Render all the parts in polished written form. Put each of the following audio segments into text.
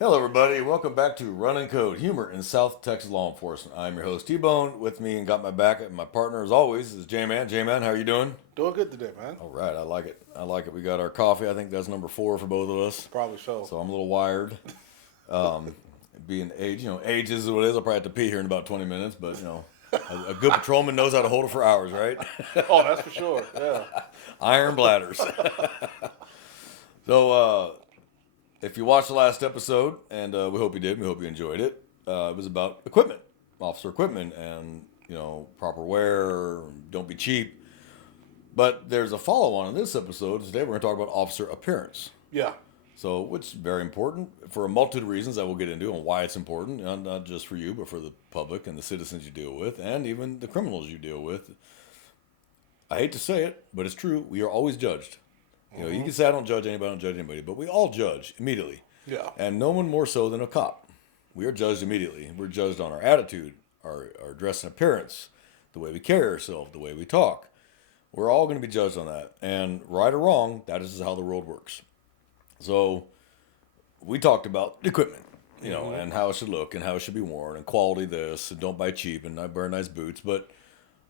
Hello, everybody. Welcome back to Run and Code Humor in South Texas Law Enforcement. I'm your host, T-Bone. With me and got my back, and my partner, as always, is J-Man. J-Man, how are you doing? Doing good today, man. All right, I like it. I like it. We got our coffee. I think that's number 4 for both of us. Probably so. So I'm a little wired. Um, being age, age is what it is. I'll probably have to pee here in about 20 minutes, but, a good patrolman knows how to hold it for hours, right? Oh, that's for sure. Yeah. Iron bladders. So, if you watched the last episode, and we hope you did, we hope you enjoyed it. It was about equipment, officer equipment, and proper wear. Don't be cheap. But there's a follow-on in this episode. Today we're going to talk about officer appearance. Yeah. So, which is very important for a multitude of reasons that we'll get into and why it's important, not just for you, but for the public and the citizens you deal with, and even the criminals you deal with. I hate to say it, but it's true. We are always judged. You can say I don't judge anybody, but we all judge immediately. Yeah. And no one more so than a cop. We are judged immediately. We're judged on our attitude, our dress and appearance, the way we carry ourselves, the way we talk. We're all going to be judged on that. And right or wrong, that is how the world works. So we talked about equipment, and how it should look and how it should be worn and quality this and don't buy cheap and not wear nice boots. But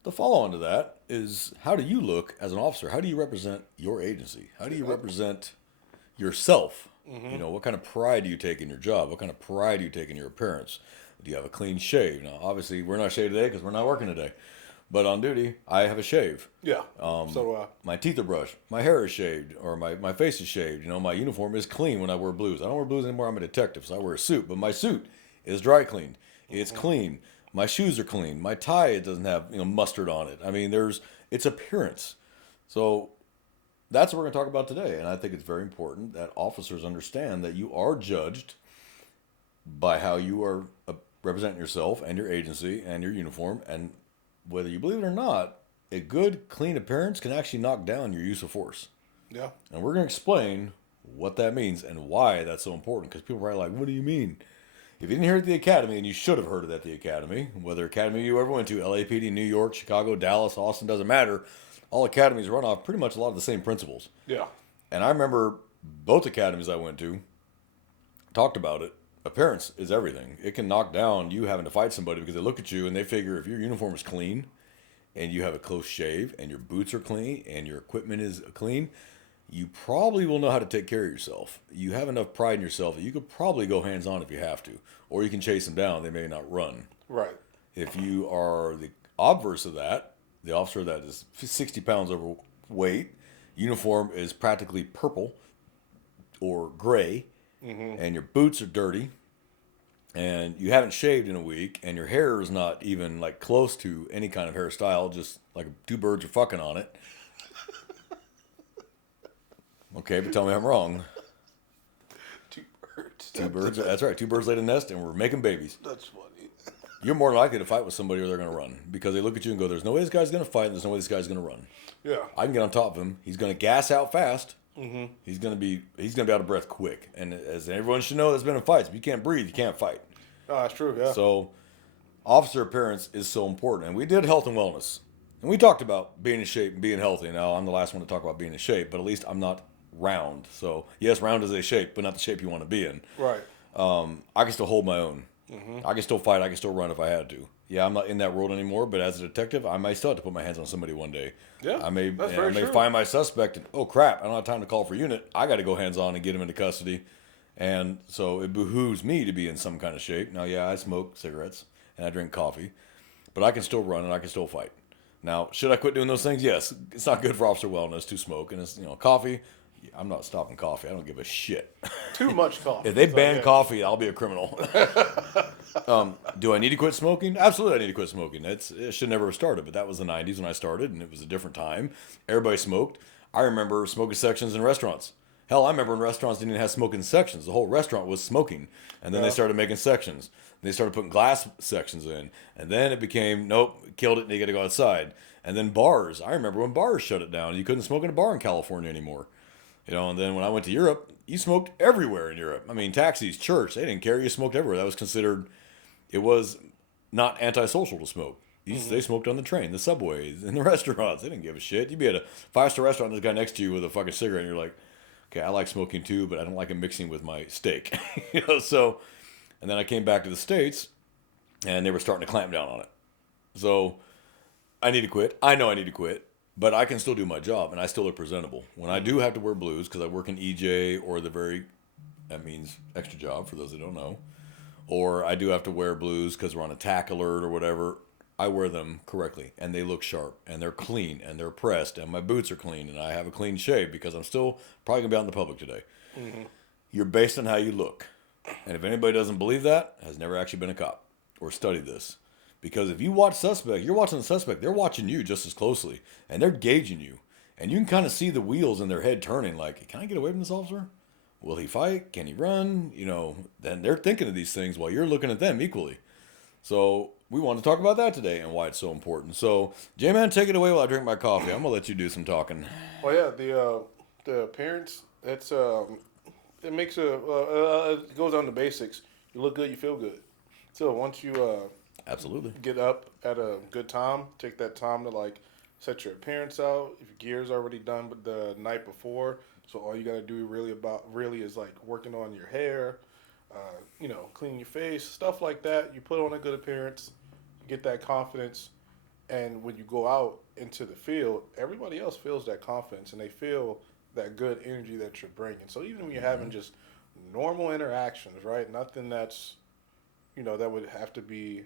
the follow-on to that is, how do you look as an officer? How do you represent your agency? How do you represent yourself? What kind of pride do you take in your job? What kind of pride do you take in your appearance? Do you have a clean shave? Now, obviously, we're not shaved today because we're not working today. But on duty, I have a shave. Yeah. So do I. My teeth are brushed. My hair is shaved, or my face is shaved. My uniform is clean when I wear blues. I don't wear blues anymore. I'm a detective, so I wear a suit. But my suit is dry cleaned. It's clean. My shoes are clean. My tie, it doesn't have mustard on it. I mean, it's appearance. So that's what we're going to talk about today. And I think it's very important that officers understand that you are judged by how you are representing yourself and your agency and your uniform. And whether you believe it or not, a good, clean appearance can actually knock down your use of force. Yeah. And we're going to explain what that means and why that's so important. Because people are probably like, what do you mean? If you didn't hear it at the academy, and you should have heard it at the academy, whether academy you ever went to, LAPD, New York, Chicago, Dallas, Austin, doesn't matter. All academies run off pretty much a lot of the same principles. Yeah. And I remember both academies I went to talked about it. Appearance is everything. It can knock down you having to fight somebody because they look at you and they figure if your uniform is clean and you have a close shave and your boots are clean and your equipment is clean, you probably will know how to take care of yourself. You have enough pride in yourself that you could probably go hands-on if you have to. Or you can chase them down. They may not run. Right. If you are the obverse of that, the officer that is 60 pounds overweight, uniform is practically purple or gray, and your boots are dirty, and you haven't shaved in a week, and your hair is not even like close to any kind of hairstyle, just like two birds are fucking on it. Okay, but tell me I'm wrong. Two birds. Two birds, that's right, two birds laid a nest, and we're making babies. That's funny. You're more likely to fight with somebody or they're going to run because they look at you and go, there's no way this guy's going to fight, and there's no way this guy's going to run. Yeah. I can get on top of him. He's going to gas out fast. He's going to be out of breath quick. And as everyone should know that's been in fights, if you can't breathe, you can't fight. Oh, that's true. Yeah. So officer appearance is so important. And we did health and wellness. And we talked about being in shape and being healthy. Now, I'm the last one to talk about being in shape, but at least I'm not round. So, yes, round is a shape, but not the shape you want to be in. Right. I can still hold my own. I can still fight. I can still run if I had to. Yeah, I'm not in that world anymore, but as a detective, I might still have to put my hands on somebody one day. Yeah, I may true. find my suspect and, oh crap, I don't have time to call for unit. I got to go hands on and get him into custody. And so it behooves me to be in some kind of shape. Now, yeah, I smoke cigarettes and I drink coffee, but I can still run and I can still fight. Now, should I quit doing those things? Yes. It's not good for officer wellness to smoke. And it's, coffee, I'm not stopping coffee. I don't give a shit. Too much coffee. If they ban coffee, I'll be a criminal. Do I need to quit smoking? Absolutely, I need to quit smoking. It should never have started, but that was the 90s when I started, and it was a different time. Everybody smoked. I remember smoking sections in restaurants. Hell, I remember when restaurants didn't even have smoking sections. The whole restaurant was smoking. And then they started making sections. They started putting glass sections in. And then it became, nope, killed it, and you got to go outside. And then bars. I remember when bars shut it down. You couldn't smoke in a bar in California anymore. And then when I went to Europe, you smoked everywhere in Europe. I mean, taxis, church, they didn't care. You smoked everywhere. That was considered, it was not antisocial to smoke. They smoked on the train, the subways, in the restaurants. They didn't give a shit. You'd be at a 5-star restaurant, and there's a guy next to you with a fucking cigarette, and you're like, Okay, I like smoking too, but I don't like it mixing with my steak. So, and then I came back to the States, and they were starting to clamp down on it. So, I need to quit. I know I need to quit, but I can still do my job, and I still look presentable. When I do have to wear blues, because I work in EJ or that means extra job for those that don't know, or I do have to wear blues because we're on a tack alert or whatever, I wear them correctly, and they look sharp, and they're clean, and they're pressed, and my boots are clean, and I have a clean shave because I'm still probably going to be out in the public today. Mm-hmm. You're based on how you look. And if anybody doesn't believe that, has never actually been a cop or studied this. Because if you watch Suspect, you're watching the Suspect, they're watching you just as closely, and they're gauging you. And you can kind of see the wheels in their head turning, like, can I get away from this officer? Will he fight? Can he run? Then they're thinking of these things while you're looking at them equally. So we want to talk about that today and why it's so important. So, J-Man, take it away while I drink my coffee. I'm going to let you do some talking. Well, yeah, the appearance, it makes it goes on the basics. You look good, you feel good. So once you absolutely get up at a good time, take that time to like set your appearance out. If your gear's already done the night before, so all you got to do really is like working on your hair, cleaning your face, stuff like that. You put on a good appearance, you get that confidence, and when you go out into the field, everybody else feels that confidence and they feel that good energy that you're bringing. So even when you're having just normal interactions, right? Nothing that's, that would have to be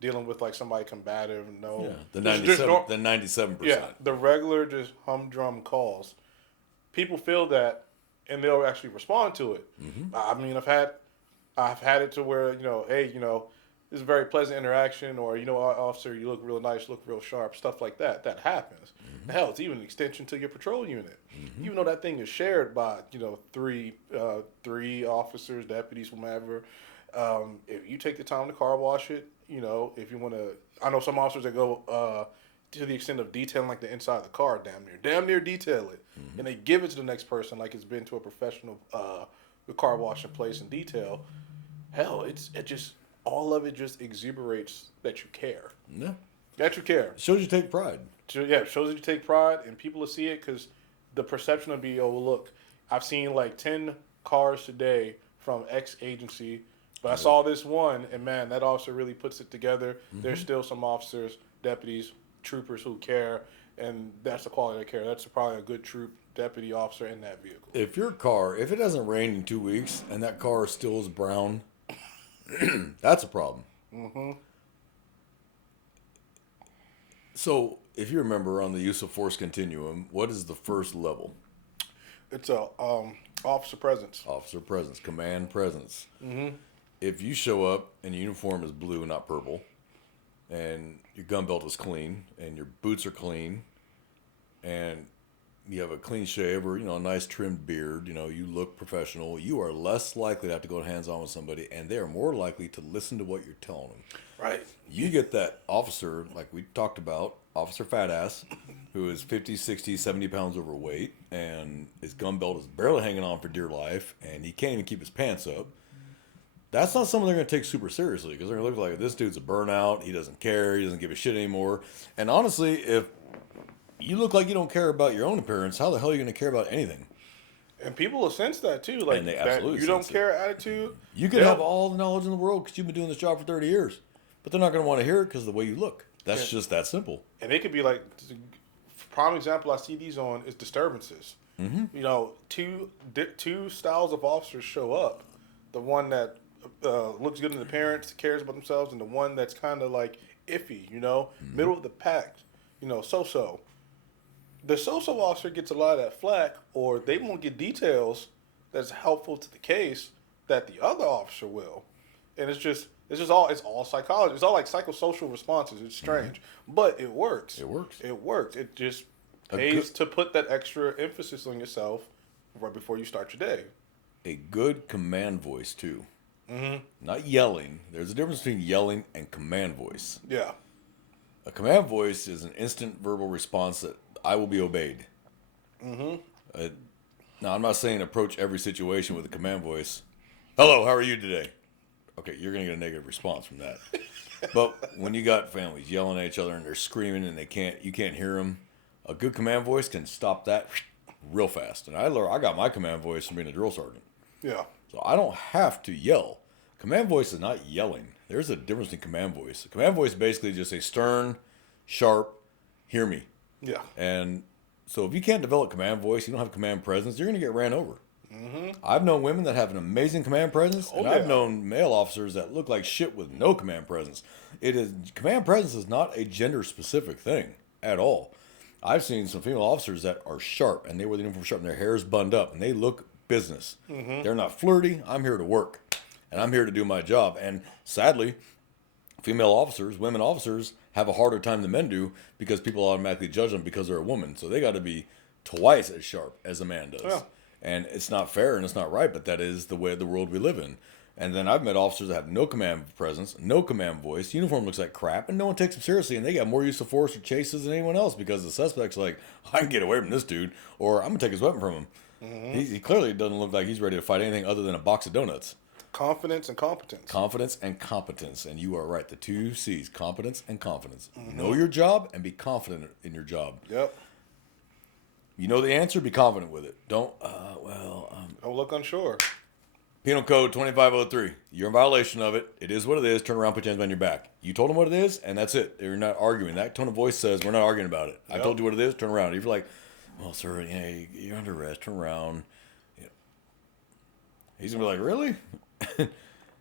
dealing with like somebody combative. No, yeah, the 97%. Yeah, the regular just humdrum calls. People feel that, and they'll actually respond to it. Mm-hmm. I mean, I've had it to where hey, this is a very pleasant interaction, or officer, you look real nice, look real sharp, stuff like that. That happens. Mm-hmm. Hell, it's even an extension to your patrol unit. Mm-hmm. Even though that thing is shared by three officers, deputies, whomever. If you take the time to car wash it, if you want to, I know some officers that go to the extent of detailing like the inside of the car, damn near detail it, mm-hmm. and they give it to the next person like it's been to a professional car wash and place and detail. Hell, all of it just exuberates that you care. Yeah, that you care. Shows you take pride. Yeah, it shows that you take pride, and people will see it because the perception will be, oh, well, look, I've seen like 10 cars today from X agency. But I saw this one, and man, that officer really puts it together. Mm-hmm. There's still some officers, deputies, troopers who care, and that's the quality of care. That's probably a good troop, deputy, officer in that vehicle. If it hasn't rained in 2 weeks, and that car still is brown, that's a problem. Mm-hmm. So, if you remember on the use of force continuum, what is the first level? It's officer presence. Officer presence, command presence. Mm-hmm. If you show up and your uniform is blue, not purple, and your gun belt is clean, and your boots are clean, and you have a clean shave or, a nice trimmed beard, you look professional, you are less likely to have to go hands-on with somebody, and they are more likely to listen to what you're telling them. Right. You get that officer, like we talked about, Officer Fat Ass, who is 50, 60, 70 pounds overweight, and his gun belt is barely hanging on for dear life, and he can't even keep his pants up. That's not someone they're going to take super seriously because they're going to look like this dude's a burnout. He doesn't care. He doesn't give a shit anymore. And honestly, if you look like you don't care about your own appearance, how the hell are you going to care about anything? And people will sense that too. Like, and they absolutely that you don't care attitude. You could have all the knowledge in the world because you've been doing this job for 30 years. But they're not going to want to hear it because of the way you look. That's just that simple. And it could be like, prime example I see these on is disturbances. Mm-hmm. Two styles of officers show up. The one that looks good in appearance, cares about themselves, and the one that's kind of like iffy, mm-hmm. middle of the pack, so-so. The so-so officer gets a lot of that flack, or they won't get details that's helpful to the case that the other officer will. And it's all psychology. It's all like psychosocial responses. It's strange, mm-hmm. but it works. It works. It just pays to put that extra emphasis on yourself right before you start your day. A good command voice too. Mm-hmm. Not yelling. There's a difference between yelling and command voice. Yeah. A command voice is an instant verbal response that I will be obeyed. Mm-hmm. Now, I'm not saying approach every situation with a command voice. Hello, how are you today? Okay, you're going to get a negative response from that. But when you got families yelling at each other and they're screaming and you can't hear them, a good command voice can stop that real fast. And I got my command voice from being a drill sergeant. Yeah. So I don't have to yell. Command voice is not yelling. There's a difference in command voice. Command voice is basically just a stern, sharp, hear me. Yeah. And so if you can't develop command voice, you don't have command presence, you're going to get ran over. Mm-hmm. I've known women that have an amazing command presence, and I've known male officers that look like shit with no command presence. Command presence is not a gender specific thing at all. I've seen some female officers that are sharp, and they wear the uniform sharp, and their hair is bunded up, and they look business. Mm-hmm. They're not flirty. I'm here to work, and I'm here to do my job. And sadly, female officers, women officers, have a harder time than men do because people automatically judge them because they're a woman. So they got to be twice as sharp as a man does. Yeah. And it's not fair and it's not right, but that is the way of the world we live in. And then I've met officers that have no command presence, no command voice, uniform looks like crap, and no one takes them seriously, and they got more use of force or chases than anyone else because the suspect's like, I can get away from this dude, or I'm going to take his weapon from him. Mm-hmm. He clearly doesn't look like he's ready to fight anything other than a box of donuts. Confidence and competence. Confidence and competence. And you are right. The two C's, competence and confidence. Mm-hmm. Know your job and be confident in your job. Yep. You know the answer, be confident with it. Don't look unsure. Penal Code 2503. You're in violation of it. It is what it is. Turn around, put your hands behind your back. You told them what it is, and that's it. You're not arguing. That tone of voice says, we're not arguing about it. Yep. I told you what it is, turn around. If you're like, well, sir, you're under arrest, turn around. He's going to be like, really?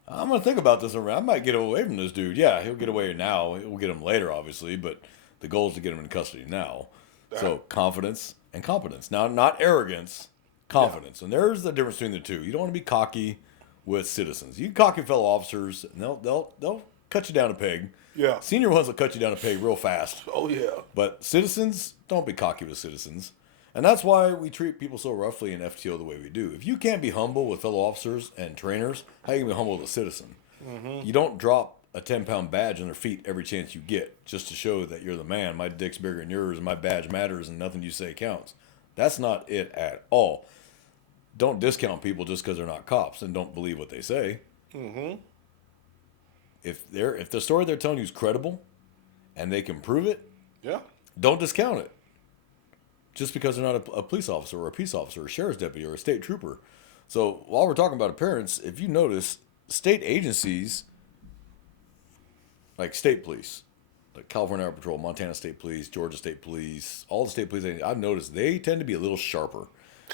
I'm going to think about this. I might get away from this dude. Yeah, he'll get away now. We'll get him later, obviously, but the goal is to get him in custody now. So confidence and competence. Now, not arrogance, confidence. Yeah. And there's the difference between the two. You don't want to be cocky with citizens. You cocky fellow officers, and they'll cut you down a peg. Yeah. Senior ones will cut you down a peg real fast. Oh, yeah. But citizens, don't be cocky with citizens. And that's why we treat people so roughly in FTO the way we do. If you can't be humble with fellow officers and trainers, how are you going to be humble with a citizen? Mm-hmm. You don't drop a 10-pound badge on their feet every chance you get just to show that you're the man. My dick's bigger than yours, and my badge matters, and nothing you say counts. That's not it at all. Don't discount people just because they're not cops, and don't believe what they say. Mm-hmm. If the story they're telling you is credible, and they can prove it, don't discount it. Just because they're not a police officer or a peace officer or a sheriff's deputy or a state trooper. So while we're talking about appearance, if you notice, state agencies like state police, like California Air Patrol, Montana State Police, Georgia State Police, all the state police, I've noticed they tend to be a little sharper.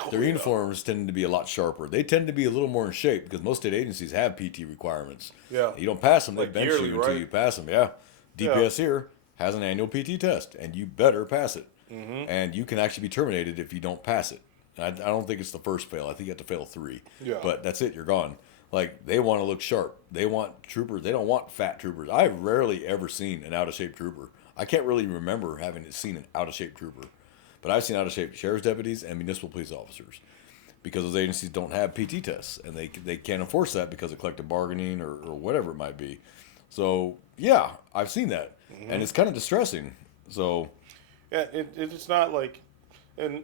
Their uniforms tend to be a lot sharper. They tend to be a little more in shape because most state agencies have PT requirements. Yeah. You don't pass them, they bench you until you pass them. Yeah. DPS here has an annual PT test, and you better pass it. Mm-hmm. And you can actually be terminated if you don't pass it. I don't think it's the first fail. I think you have to fail 3. Yeah. But that's it. You're gone. Like, they want to look sharp. They want troopers. They don't want fat troopers. I've rarely ever seen an out-of-shape trooper. I can't really remember having seen an out-of-shape trooper. But I've seen out-of-shape sheriff's deputies and municipal police officers because those agencies don't have PT tests. And they can't enforce that because of collective bargaining or whatever it might be. So, yeah, I've seen that. Mm-hmm. And it's kind of distressing. So... Yeah, it's not like, and,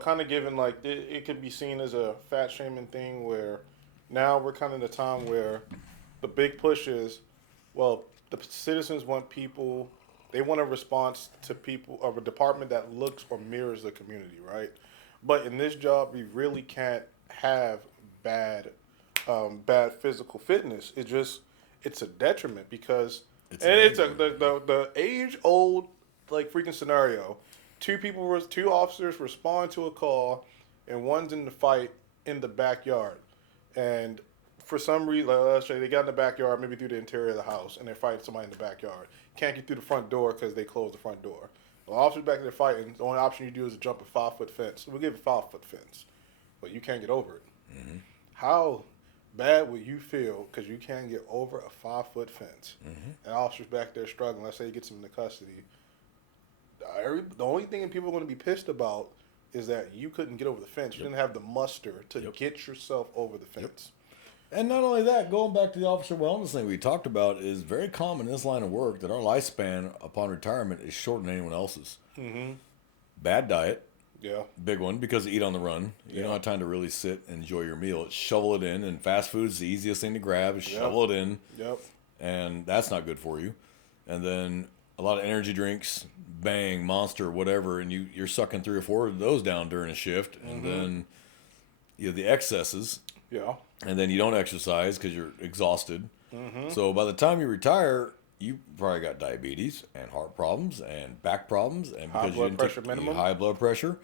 kind of given, like, it could be seen as a fat shaming thing where now we're kind of in a time where the big push is, well, the citizens want people, they want a response to people, of a department that looks or mirrors the community, right? But in this job, we really can't have bad physical fitness. It's a detriment because, the age-old, like, freaking scenario. Two officers respond to a call, and one's in the fight in the backyard. And for some reason, let's say they got in the backyard, maybe through the interior of the house, and they're fighting somebody in the backyard. Can't get through the front door because they closed the front door. The officer's back there fighting. The only option you do is to jump a 5-foot fence. We'll give a 5-foot fence, but you can't get over it. Mm-hmm. How bad would you feel because you can't get over a 5-foot fence? Mm-hmm. And the officer's back there struggling. Let's say he gets him into custody. The only thing people are going to be pissed about is that you couldn't get over the fence. You didn't have the muster to get yourself over the fence. Yep. And not only that, going back to the officer wellness thing we talked about, is very common in this line of work that our lifespan upon retirement is shorter than anyone else's. Mm-hmm. Bad diet. Yeah. Big one, because you eat on the run. You don't have time to really sit and enjoy your meal. Shovel it in, and fast food's the easiest thing to grab. Shovel it in. Yep. And that's not good for you. And then a lot of energy drinks, Bang, Monster, whatever, and you're sucking 3 or 4 of those down during a shift, and then you have the excesses, Yeah. and then you don't exercise because you're exhausted. Mm-hmm. So by the time you retire, you probably got diabetes and heart problems and back problems, and High because you blood didn't pressure take minimum. high blood pressure.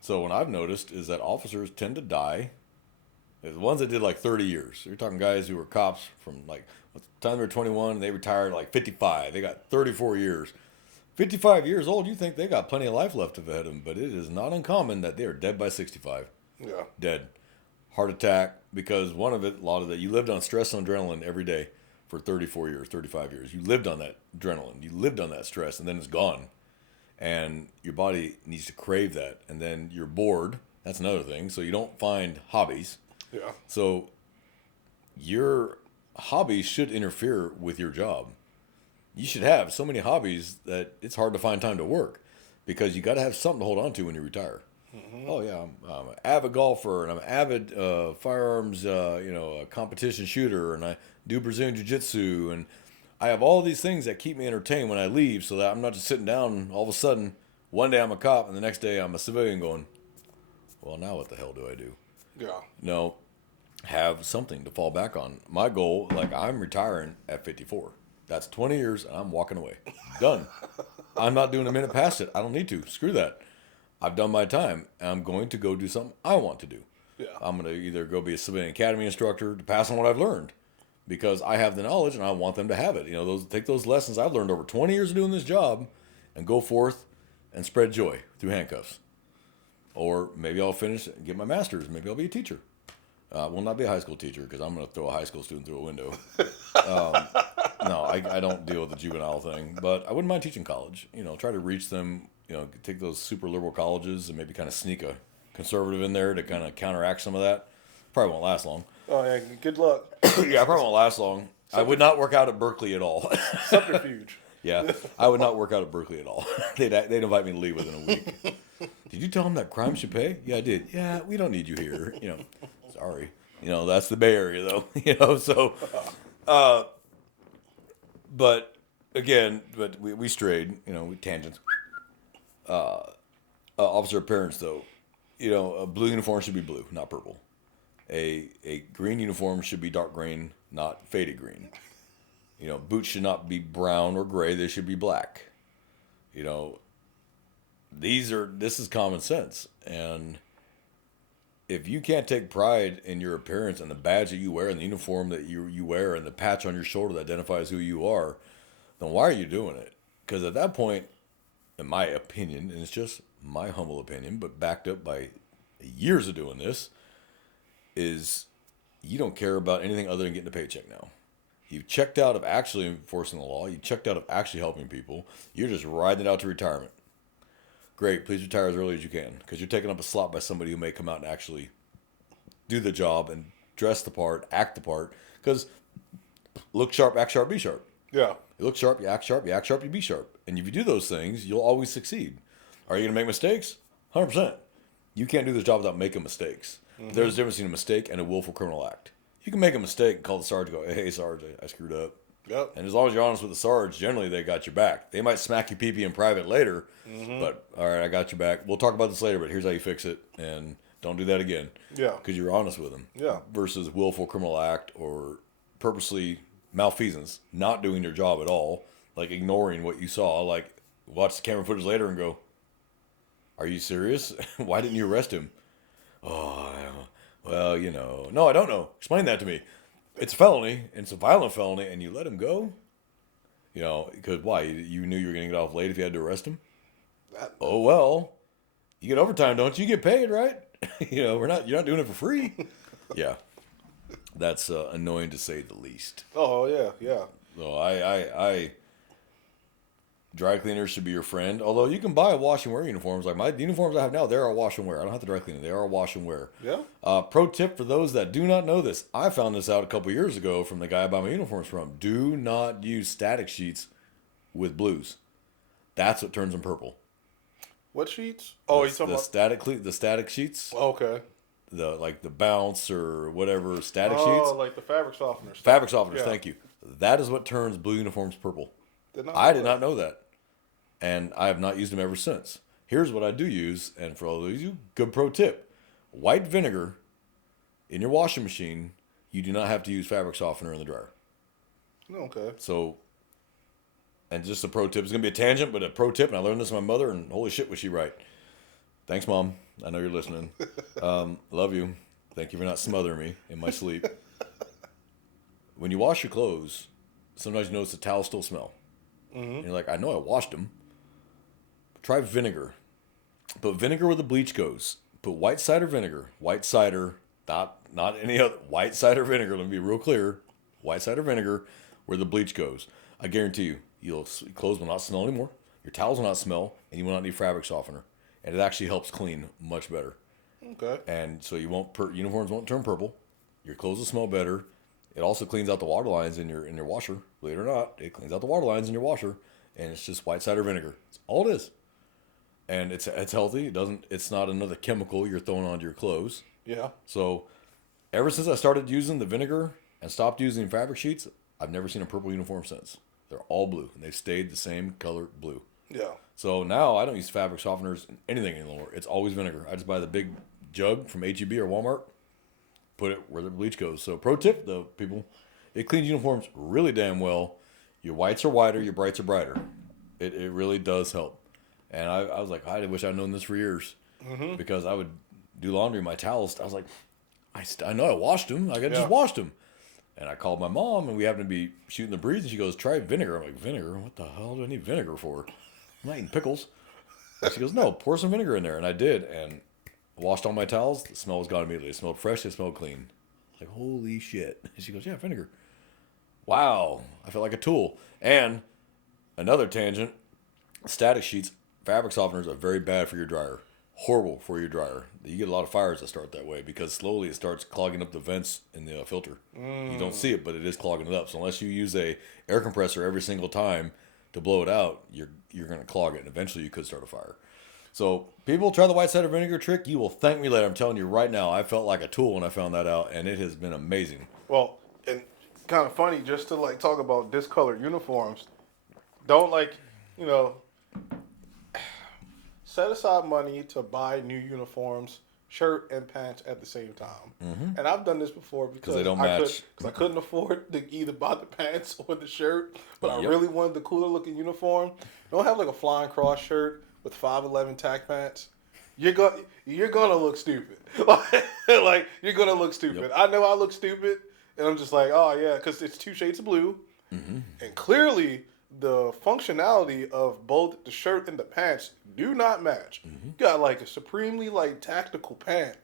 So what I've noticed is that officers tend to die. The ones that did like 30 years. You're talking guys who were cops from like the time they were 21, they retired at like 55. They got 34 years. 55 years old, you think they got plenty of life left ahead of them, but it is not uncommon that they are dead by 65. Yeah. Dead. Heart attack, because one of it, a lot of that, you lived on stress and adrenaline every day for 34 years, 35 years. You lived on that adrenaline. You lived on that stress, and then it's gone. And your body needs to crave that. And then you're bored. That's another thing. So you don't find hobbies. Yeah. So your hobbies should interfere with your job. You should have so many hobbies that it's hard to find time to work because you got to have something to hold on to when you retire. Oh yeah, I'm an avid golfer and I'm an avid firearms, competition shooter, and I do Brazilian jiu-jitsu, and I have all these things that keep me entertained when I leave, so that I'm not just sitting down and all of a sudden one day I'm a cop and the next day I'm a civilian going, well, now what the hell do I do? Yeah. No, have something to fall back on. My goal, like I'm retiring at 54. That's 20 years and I'm walking away. Done. I'm not doing a minute past it. I don't need to. Screw that. I've done my time, and I'm going to go do something I want to do. Yeah. I'm going to either go be a civilian academy instructor to pass on what I've learned, because I have the knowledge and I want them to have it. Take those lessons I've learned over 20 years of doing this job, and go forth and spread joy through handcuffs. Or maybe I'll finish and get my master's. Maybe I'll be a teacher. Will not be a high school teacher because I'm going to throw a high school student through a window. No, I don't deal with the juvenile thing, but I wouldn't mind teaching college. Try to reach them. Take those super liberal colleges and maybe kind of sneak a conservative in there to kind of counteract some of that. Probably won't last long. Oh yeah. Good luck. Yeah, I probably won't last long. I would not work out at Berkeley at all. Subterfuge. Yeah, I would not work out at Berkeley at all. They'd invite me to leave within a week. Did you tell them that crime should pay? Yeah, I did. Yeah, we don't need you here. Sorry. That's the Bay Area though. So, but again, we strayed. We tangents. Officer appearance though, a blue uniform should be blue, not purple. A green uniform should be dark green, not faded green. Boots should not be brown or gray; they should be black. This is common sense, and if you can't take pride in your appearance and the badge that you wear and the uniform that you wear and the patch on your shoulder that identifies who you are, then why are you doing it? Because at that point, in my opinion, and it's just my humble opinion, but backed up by years of doing this, is you don't care about anything other than getting a paycheck now. You've checked out of actually enforcing the law. You've checked out of actually helping people. You're just riding it out to retirement. Great, please retire as early as you can, because you're taking up a slot by somebody who may come out and actually do the job and dress the part, act the part. Because look sharp, act sharp, be sharp. Yeah. You look sharp, you act sharp, you be sharp. And if you do those things, you'll always succeed. Are you going to make mistakes? 100%. You can't do this job without making mistakes. Mm-hmm. There's a difference between a mistake and a willful criminal act. You can make a mistake and call the sergeant and go, hey, Sarge, I screwed up. Yep. And as long as you're honest with the Sarge, generally they got your back. They might smack you pee-pee in private later, but all right, I got your back. We'll talk about this later, but here's how you fix it, and don't do that again. Yeah. Because you're honest with them. Yeah. Versus willful criminal act or purposely malfeasance, not doing your job at all, like ignoring what you saw, like watch the camera footage later and go, are you serious? Why didn't you arrest him? Oh, well, no, I don't know. Explain that to me. It's a felony, and it's a violent felony, and you let him go? Because why? You knew you were going to get off late if you had to arrest him? Oh, well, you get overtime, don't you? You get paid, right? You're not doing it for free. Yeah. That's annoying to say the least. Oh, yeah, yeah. So I dry cleaners should be your friend. Although you can buy wash and wear uniforms. Like the uniforms I have now, they're all wash and wear. I don't have to dry clean them. They are wash and wear. Yeah. Pro tip for those that do not know this. I found this out a couple years ago from the guy I buy my uniforms from. Do not use static sheets with blues. That's what turns them purple. What sheets? Oh, you're talking about the static sheets. Okay. The bounce or whatever static sheets. Oh, like the fabric softeners. Fabric softeners. Yeah. Thank you. That is what turns blue uniforms purple. Did I did not know that. and I have not used them ever since. Here's what I do use, and for all of you, good pro tip: white vinegar in your washing machine. You do not have to use fabric softener in the dryer. Okay. So, and just a pro tip. It's gonna be a tangent, but a pro tip. And I learned this from my mother, and holy shit, was she right? Thanks, Mom. I know you're listening. Love you. Thank you for not smothering me in my sleep. When you wash your clothes, sometimes you notice the towels still smell. And you're like, I know I washed them. Try vinegar. Put vinegar where the bleach goes. Put white cider vinegar. White cider, not any other. White cider vinegar. Let me be real clear. White cider vinegar where the bleach goes. I guarantee you, your clothes will not smell anymore. Your towels will not smell, and you will not need fabric softener. And it actually helps clean much better. Okay. And so uniforms won't turn purple. Your clothes will smell better. It also cleans out the water lines in your washer. Believe it or not, it cleans out the water lines in your washer, and it's just white cider vinegar. That's all it is. And it's healthy. It's not another chemical you're throwing onto your clothes. Yeah. So ever since I started using the vinegar and stopped using fabric sheets, I've never seen a purple uniform since. They're all blue, and they've stayed the same color blue. Yeah. So now I don't use fabric softeners in anything anymore. It's always vinegar. I just buy the big jug from H-E-B or Walmart, put it where the bleach goes. So pro tip, though, people, it cleans uniforms really damn well. Your whites are whiter, your brights are brighter. It really does help. And I was like, I wish I'd known this for years. Because I would do laundry, my towels. I was like, I know I washed them. Like, I just washed them. And I called my mom, and we happened to be shooting the breeze, and she goes, try vinegar. I'm like, vinegar? What the hell do I need vinegar for? I'm not eating pickles. And she goes, no, pour some vinegar in there. And I did, and washed all my towels. The smell was gone immediately. It smelled fresh. It smelled clean. Like, holy shit. And she goes, yeah, vinegar. Wow. I felt like a tool. And another tangent, static sheets, fabric softeners are very bad for your dryer. Horrible for your dryer. You get a lot of fires that start that way because slowly it starts clogging up the vents in the filter. You don't see it, but it is clogging it up. So unless you use a air compressor every single time to blow it out, you're going to clog it, and eventually you could start a fire. So people, try the white cider vinegar trick. You will thank me later. I'm telling you right now, I felt like a tool when I found that out, and it has been amazing. Well, and kind of funny, just to like talk about discolored uniforms. Don't set aside money to buy new uniforms, shirt and pants at the same time. And I've done this before because they don't match. Because I couldn't afford to either buy the pants or the shirt, but I Yep. really wanted the cooler looking uniform. Don't have like a flying cross shirt with 511 tack pants. You're gonna look stupid. like you're gonna look stupid. Yep. I know I look stupid, and I'm just like, oh yeah, because it's 2 shades of blue, and clearly the functionality of both the shirt and the pants do not match. You got like a supremely like tactical pant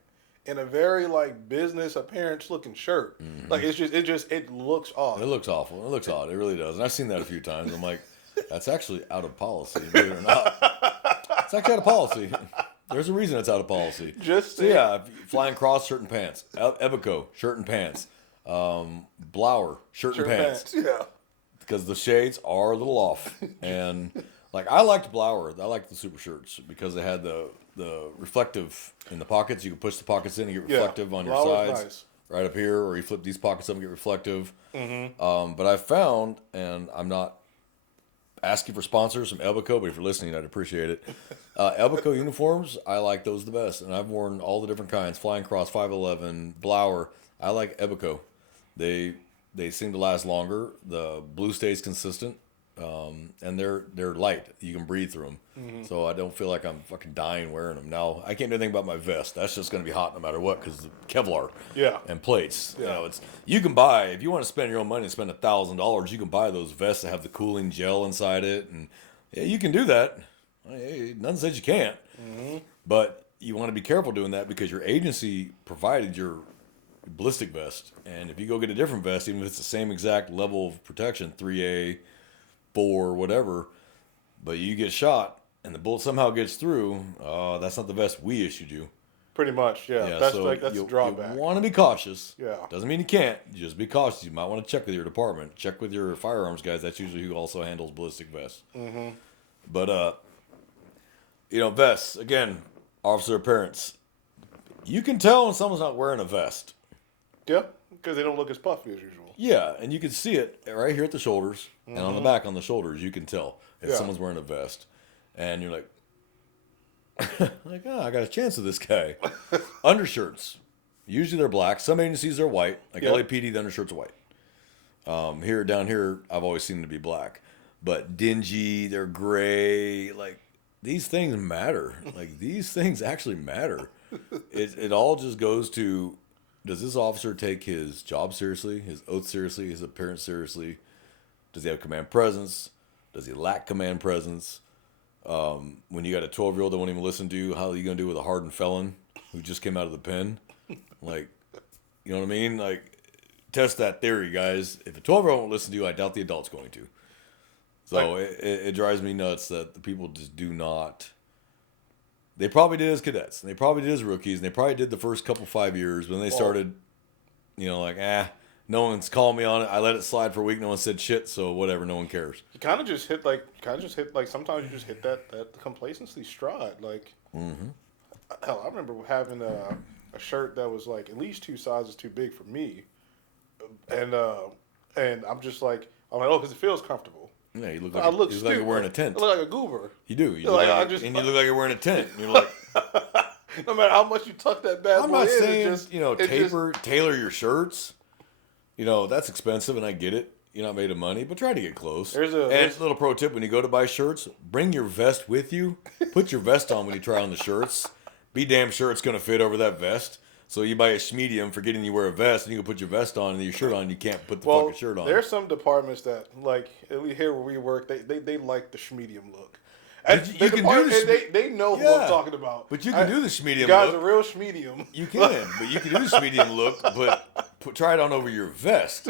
and a very like business appearance looking shirt. Like it looks off. It looks awful. It looks odd. It really does. And I've seen that a few times. I'm like, that's actually out of policy, believe it or not. It's actually out of policy. There's a reason it's out of policy. Just flying cross shirt and pants. Ebico, shirt and pants. Blower, shirt and pants. Yeah. Because the shades are a little off. And like I liked Blower. I liked the super shirts because they had the reflective in the pockets. You could push the pockets in and get reflective on your Blower's sides. nice. Right up here, or you flip these pockets up and get reflective. But I found, and I'm not asking for sponsors from Ebico, but if you're listening, I'd appreciate it. Ebico uniforms, I like those the best, and I've worn all the different kinds: Flying Cross, 511, Blower. I like Ebico. They seem to last longer. The blue stays consistent, and they're light. You can breathe through them, so I don't feel like I'm fucking dying wearing them. Now I can't do anything about my vest. That's just going to be hot no matter what because Kevlar, and plates. Yeah. You can buy if you want to spend your own money and spend $1,000. You can buy those vests that have the cooling gel inside it, and yeah, you can do that. Hey, nothing says you can't, but you want to be careful doing that because your agency provided your ballistic vest, and if you go get a different vest, even if it's the same exact level of protection, 3A, 4, whatever, but you get shot and the bullet somehow gets through, that's not the vest we issued you. Pretty much, yeah. That's so that's the drawback. You want to be cautious. Yeah. Doesn't mean you can't. You just be cautious. You might want to check with your department. Check with your firearms guys. That's usually who also handles ballistic vests. But vests again, officer appearance. You can tell when someone's not wearing a vest. Yeah, because they don't look as puffy as usual. Yeah, and you can see it right here at the shoulders and on the back on the shoulders. You can tell if someone's wearing a vest. and you're like, oh, I got a chance with this guy. Undershirts, usually they're black. Some agencies are white. Like Yep. LAPD, the undershirts are white. Down here, I've always seen them to be black, but dingy. They're gray. Like these things matter. Like these things actually matter. It all just goes to, does this officer take his job seriously, his oath seriously, his appearance seriously? Does he have command presence? Does he lack command presence? When you got a 12-year-old that won't even listen to you, how are you going to do with a hardened felon who just came out of the pen? Like, you know what I mean? Like, test that theory, guys. If a 12-year-old won't listen to you, I doubt the adult's going to. So it drives me nuts that the people just do not. They probably did as cadets, and they probably did as rookies, and they probably did the first couple 5 years when they started, like, no one's calling me on it. I let it slide for a week. No one said shit, so whatever. No one cares. You kind of just hit like sometimes you just hit that complacency stride. Like, hell, I remember having a shirt that was like at least 2 sizes too big for me, and I'm like, oh, because it feels comfortable. Yeah, you look like you're wearing a tent. I look like a goober. You do. You look like you look like you're wearing a tent. You're like, no matter how much you tuck that bad boy in, I'm not saying tailor your shirts. That's expensive, and I get it. You're not made of money, but try to get close. There's a little pro tip: when you go to buy shirts, bring your vest with you. Put your vest on when you try on the shirts. Be damn sure it's going to fit over that vest. So you buy a medium, forgetting you wear a vest, and you can put your vest on and your shirt on. You can't put the fucking shirt on. There's some departments that, like, at least here where we work, they like the schmedium look. You can do they know who I'm talking about. But you can do the schmedium look. Guys, a real schmedium. You can, but you can do the schmedium look, but try it on over your vest.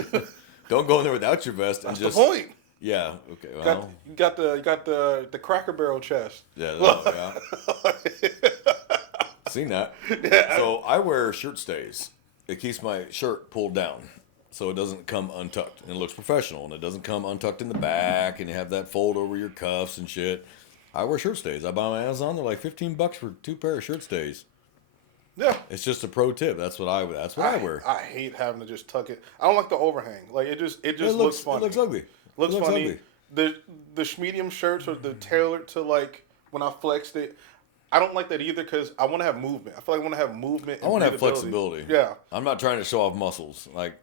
Don't go in there without your vest. That's just the point. Yeah. Okay. Well, you got the Cracker Barrel chest. Yeah. Seen that. Yeah. So I wear shirt stays. It keeps my shirt pulled down, so it doesn't come untucked, and it looks professional, and it doesn't come untucked in the back, and you have that fold over your cuffs and shit. I wear shirt stays. I buy them on Amazon. They're like $15 for 2 pair of shirt stays. Yeah. It's just a pro tip. That's what I wear. I hate having to just tuck it. I don't like the overhang. Like it just looks funny. It looks ugly. Looks funny. Ugly. The medium shirts are the tailored to like when I flexed it. I don't like that either because I want to have movement. I feel like I want to have movement. I want to have flexibility. Yeah. I'm not trying to show off muscles. Like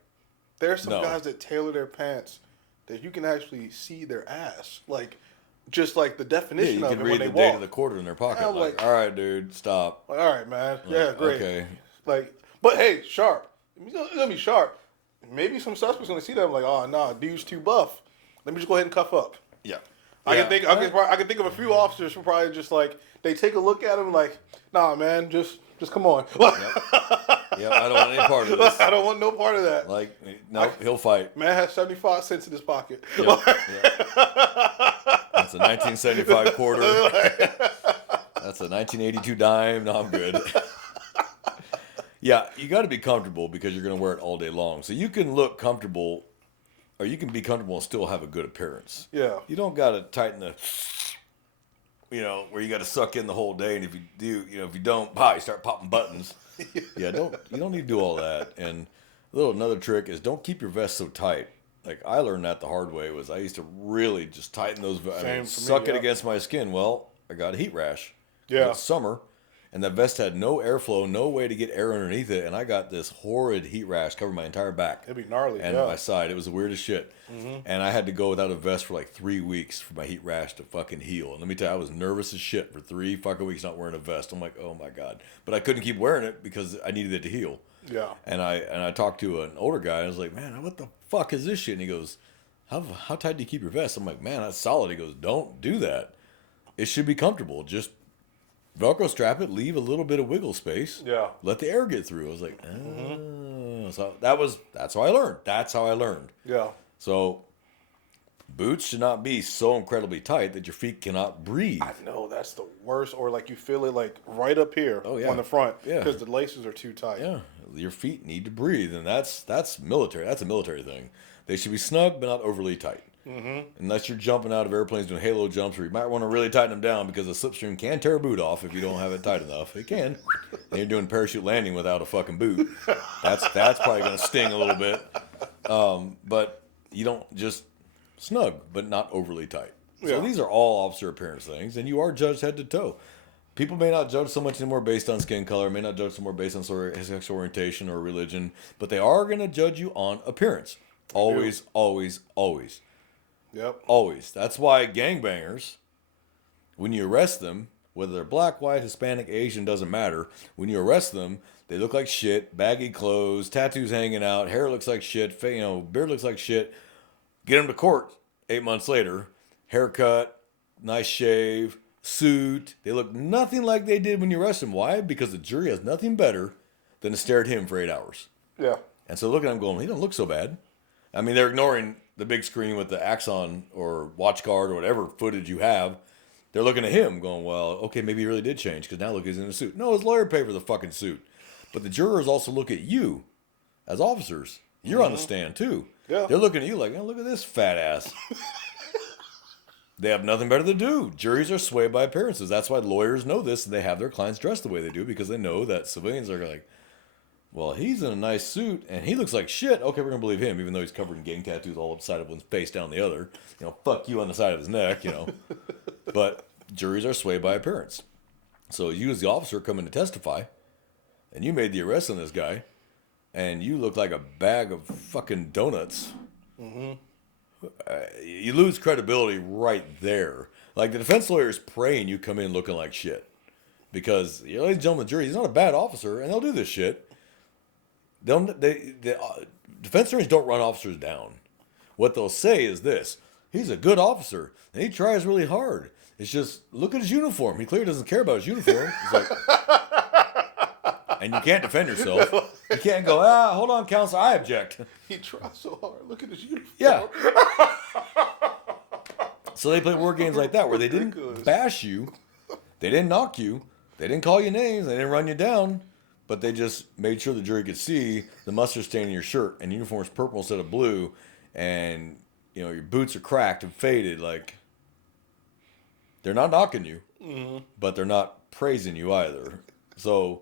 there's some guys that tailor their pants that you can actually see their ass. Like just like the definition of it when they walk. You can read the date of the quarter in their pocket. I'm like, all right, dude, stop. Like, all right, man. Like, yeah, great. Okay. Like, but hey, sharp. It's gonna be sharp. Maybe some suspects gonna see that. I'm like, oh no, dude's too buff. Let me just go ahead and cuff up. Yeah. I can think of a few officers who probably just like they take a look at him like, nah, man, just come on. Yep, I don't want any part of this. I don't want no part of that. Like, no, he'll fight. Man has 75 cents in his pocket. Yep. That's a 1975 quarter. That's a 1982 dime. No, I'm good. Yeah, you got to be comfortable because you're going to wear it all day long. So you can look comfortable, or you can be comfortable and still have a good appearance. Yeah. You don't got to tighten the, where you got to suck in the whole day. And if you do, if you don't, you start popping buttons. Yeah, you don't need to do all that. And another trick is don't keep your vest so tight. Like I learned that the hard way was I used to really just tighten those, suck it against my skin. Well, I got a heat rash. Yeah. It's summer. And the vest had no airflow, no way to get air underneath it. And I got this horrid heat rash covering my entire back. It'd be gnarly. And my side. It was the weirdest shit. Mm-hmm. And I had to go without a vest for like 3 weeks for my heat rash to fucking heal. And let me tell you, I was nervous as shit for 3 fucking weeks not wearing a vest. I'm like, oh my God. But I couldn't keep wearing it because I needed it to heal. Yeah. And I talked to an older guy. And I was like, man, what the fuck is this shit? And he goes, how tight do you keep your vest? I'm like, man, that's solid. He goes, don't do that. It should be comfortable. Just Velcro strap it, leave a little bit of wiggle space. Yeah. Let the air get through. I was like, oh. So that's how I learned. That's how I learned. Yeah. So boots should not be so incredibly tight that your feet cannot breathe. I know, that's the worst. Or like you feel it like right up here on the front. Yeah. Because the laces are too tight. Yeah. Your feet need to breathe. And that's military. That's a military thing. They should be snug, but not overly tight. Mm-hmm. Unless you're jumping out of airplanes doing halo jumps, where you might want to really tighten them down because the slipstream can tear a boot off if you don't have it tight enough. It can. And you're doing parachute landing without a fucking boot. That's probably going to sting a little bit. But you don't just snug, but not overly tight. So Yeah. these are all officer appearance things, and you are judged head to toe. People may not judge so much anymore based on skin color, may not judge so more based on sexual orientation or religion, but they are going to judge you on appearance. Always, always, always, Yep. always. That's why gangbangers, when you arrest them, whether they're black, white, Hispanic, Asian, doesn't matter. When you arrest them, they look like shit, baggy clothes, tattoos hanging out, hair looks like shit, beard looks like shit. Get them to court 8 months later, haircut, nice shave, suit. They look nothing like they did when you arrest them. Why? Because the jury has nothing better than to stare at him for 8 hours. Yeah. And so look at him going, he don't look so bad. I mean, they're ignoring the big screen with the Axon or watch guard or whatever footage you have. They're looking at him going, well, okay, maybe he really did change because now look, he's in a suit. No, his lawyer paid for the fucking suit. But the jurors also look at you as officers. You're on the stand too. Yeah. They're looking at you like, oh, look at this fat ass. They have nothing better to do. Juries are swayed by appearances. That's why lawyers know this and they have their clients dressed the way they do because they know that civilians are like, well, he's in a nice suit and he looks like shit. Okay, we're going to believe him, even though he's covered in gang tattoos all up the side of one's face down the other. Fuck you on the side of his neck, But juries are swayed by appearance. So you as the officer come in to testify and you made the arrest on this guy and you look like a bag of fucking donuts. Mm-hmm. You lose credibility right there. Like the defense lawyer is praying you come in looking like shit. Because, ladies and gentlemen, the jury, he's not a bad officer and they'll do this shit. Defense attorneys don't run officers down. What they'll say is this: he's a good officer and he tries really hard. It's just look at his uniform. He clearly doesn't care about his uniform. It's like, and you can't defend yourself. You can't go, hold on, counsel, I object. He tries so hard. Look at his uniform. Yeah. So they play word games like that where they didn't Ridiculous. bash you, they didn't knock you, they didn't call you names, they didn't run you down. But they just made sure the jury could see the mustard stain in your shirt and your uniform's purple instead of blue, and your boots are cracked and faded. Like they're not knocking you, but they're not praising you either. So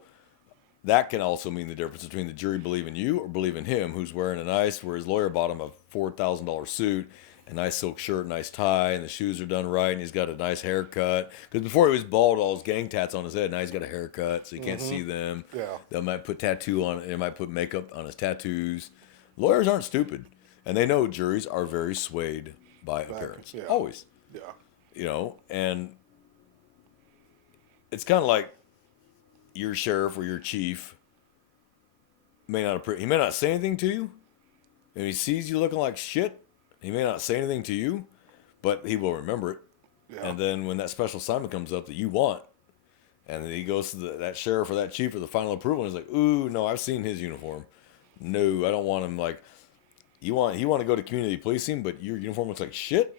that can also mean the difference between the jury believing you or believing him, who's wearing where his lawyer bought him a $4,000 suit, a nice silk shirt, nice tie, and the shoes are done right, and he's got a nice haircut. Because before he was bald, all his gang tats on his head. Now he's got a haircut, so you can't see them. Yeah. They might put tattoo on it. They might put makeup on his tattoos. Lawyers aren't stupid, and they know juries are very swayed by appearance. Yeah. Always. Yeah. And it's kind of like your sheriff or your chief he may not say anything to you, and he sees you looking like shit. He may not say anything to you, but he will remember it. Yeah. And then when that special assignment comes up that you want, and then he goes to that sheriff or that chief for the final approval, and he's like, ooh, no, I've seen his uniform. No, I don't want him. Like, you want to go to community policing, but your uniform looks like shit?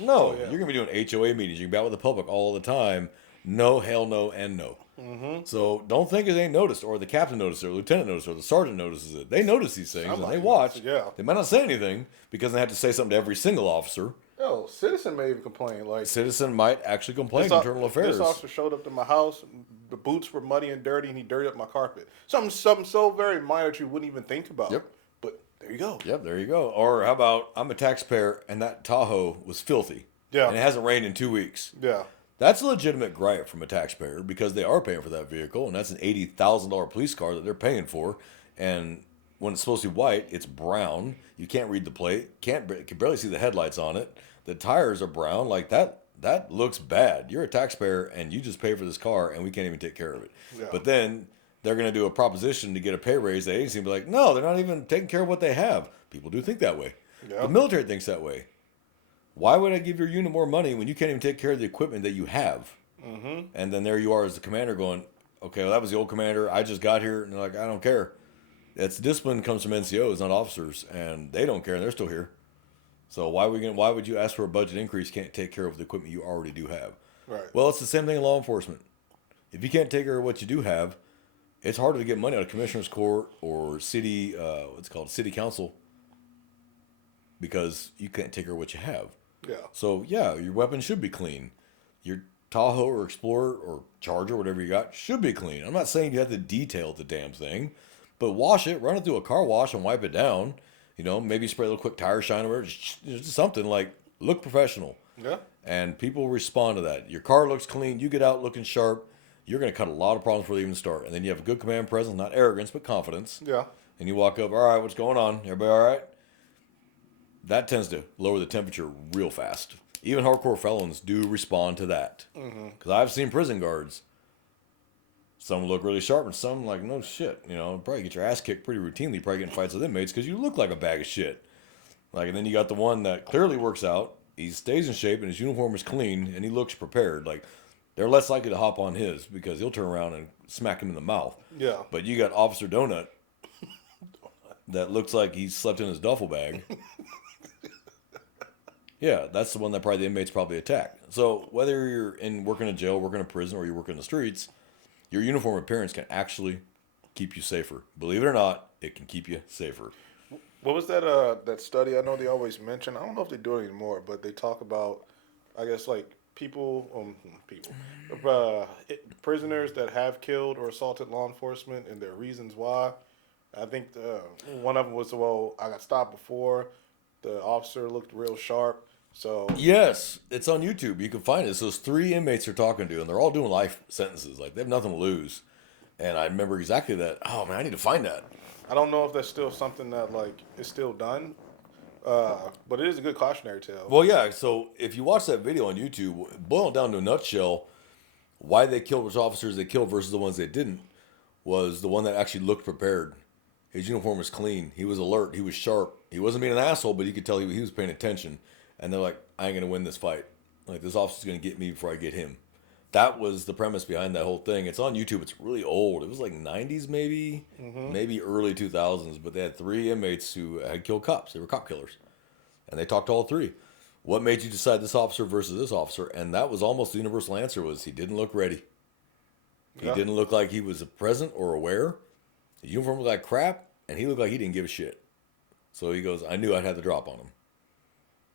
No, You're going to be doing HOA meetings. You can be out with the public all the time. No, hell no, and no. Mm-hmm. So don't think it ain't noticed, or the captain noticed it, or the lieutenant noticed it, or the sergeant notices it. They notice these things, and they watch. Yeah. They might not say anything because they have to say something to every single officer. Yo, citizen may even complain. Like Citizen might actually complain to internal affairs. This officer showed up to my house. The boots were muddy and dirty, and he dirtied up my carpet. Something so very minor that you wouldn't even think about. Yep. But there you go. Yep, there you go. Or how about I'm a taxpayer and that Tahoe was filthy. Yeah. And it hasn't rained in 2 weeks. Yeah. That's a legitimate gripe from a taxpayer because they are paying for that vehicle, and that's an $80,000 police car that they're paying for. And when it's supposed to be white, it's brown. You can't read the plate. Can barely see the headlights on it. The tires are brown. Like that looks bad. You're a taxpayer and you just pay for this car, and we can't even take care of it. Yeah. But then they're going to do a proposition to get a pay raise. The agency will be like, no, they're not even taking care of what they have. People do think that way. Yeah. The military thinks that way. Why would I give your unit more money when you can't even take care of the equipment that you have? Mm-hmm. And then there you are as the commander going, okay, well, that was the old commander. I just got here. And they're like, I don't care. It's discipline comes from NCOs, not officers. And they don't care. And they're still here. So why would you ask for a budget increase? Can't take care of the equipment you already do have. Right. Well, it's the same thing in law enforcement. If you can't take care of what you do have, it's harder to get money out of commissioner's court or city council because you can't take care of what you have. Yeah. So, yeah, your weapon should be clean. Your Tahoe or Explorer or Charger, whatever you got, should be clean. I'm not saying you have to detail the damn thing, but wash it, run it through a car wash and wipe it down. Maybe spray a little quick tire shine or just something like look professional. Yeah. And people respond to that. Your car looks clean. You get out looking sharp. You're going to cut a lot of problems before they even start. And then you have a good command presence, not arrogance, but confidence. Yeah. And you walk up, all right, what's going on? Everybody all right? That tends to lower the temperature real fast. Even hardcore felons do respond to that. Because I've seen prison guards. Some look really sharp and some like, no shit. You know, probably get your ass kicked pretty routinely. Probably getting fights with inmates because you look like a bag of shit. Like, and then you got the one that clearly works out. He stays in shape and his uniform is clean and he looks prepared. Like, they're less likely to hop on his because he'll turn around and smack him in the mouth. Yeah. But you got Officer Donut that looks like he slept in his duffel bag. Yeah, that's the one that probably the inmates probably attack. So whether you're working in jail, working in a prison, or you work in the streets, your uniform appearance can actually keep you safer. Believe it or not, it can keep you safer. What was that that study? I know they always mention. I don't know if they do it anymore, but they talk about, I guess, like prisoners that have killed or assaulted law enforcement and their reasons why. I think one of them was, well, I got stopped before. The officer looked real sharp. So Yes, it's on YouTube. You can find it. So those 3 inmates are talking to, and they're all doing life sentences. Like, they have nothing to lose. And I remember exactly that. Oh man, I need to find that. I don't know if that's still something that like is still done, but it is a good cautionary tale. Well, yeah. So if you watch that video on YouTube, boil it down to a nutshell, why they killed which officers they killed versus the ones they didn't was the one that actually looked prepared. His uniform was clean. He was alert. He was sharp. He wasn't being an asshole, but you could tell he was paying attention. And they're like, I ain't gonna win this fight. Like, this officer's gonna get me before I get him. That was the premise behind that whole thing. It's on YouTube. It's really old. It was like 90s maybe, maybe early 2000s. But they had 3 inmates who had killed cops. They were cop killers. And they talked to all 3. What made you decide this officer versus this officer? And that was almost the universal answer was he didn't look ready. He didn't look like he was present or aware. His uniform looked like crap, and he looked like he didn't give a shit. So he goes, I knew I'd have the drop on him.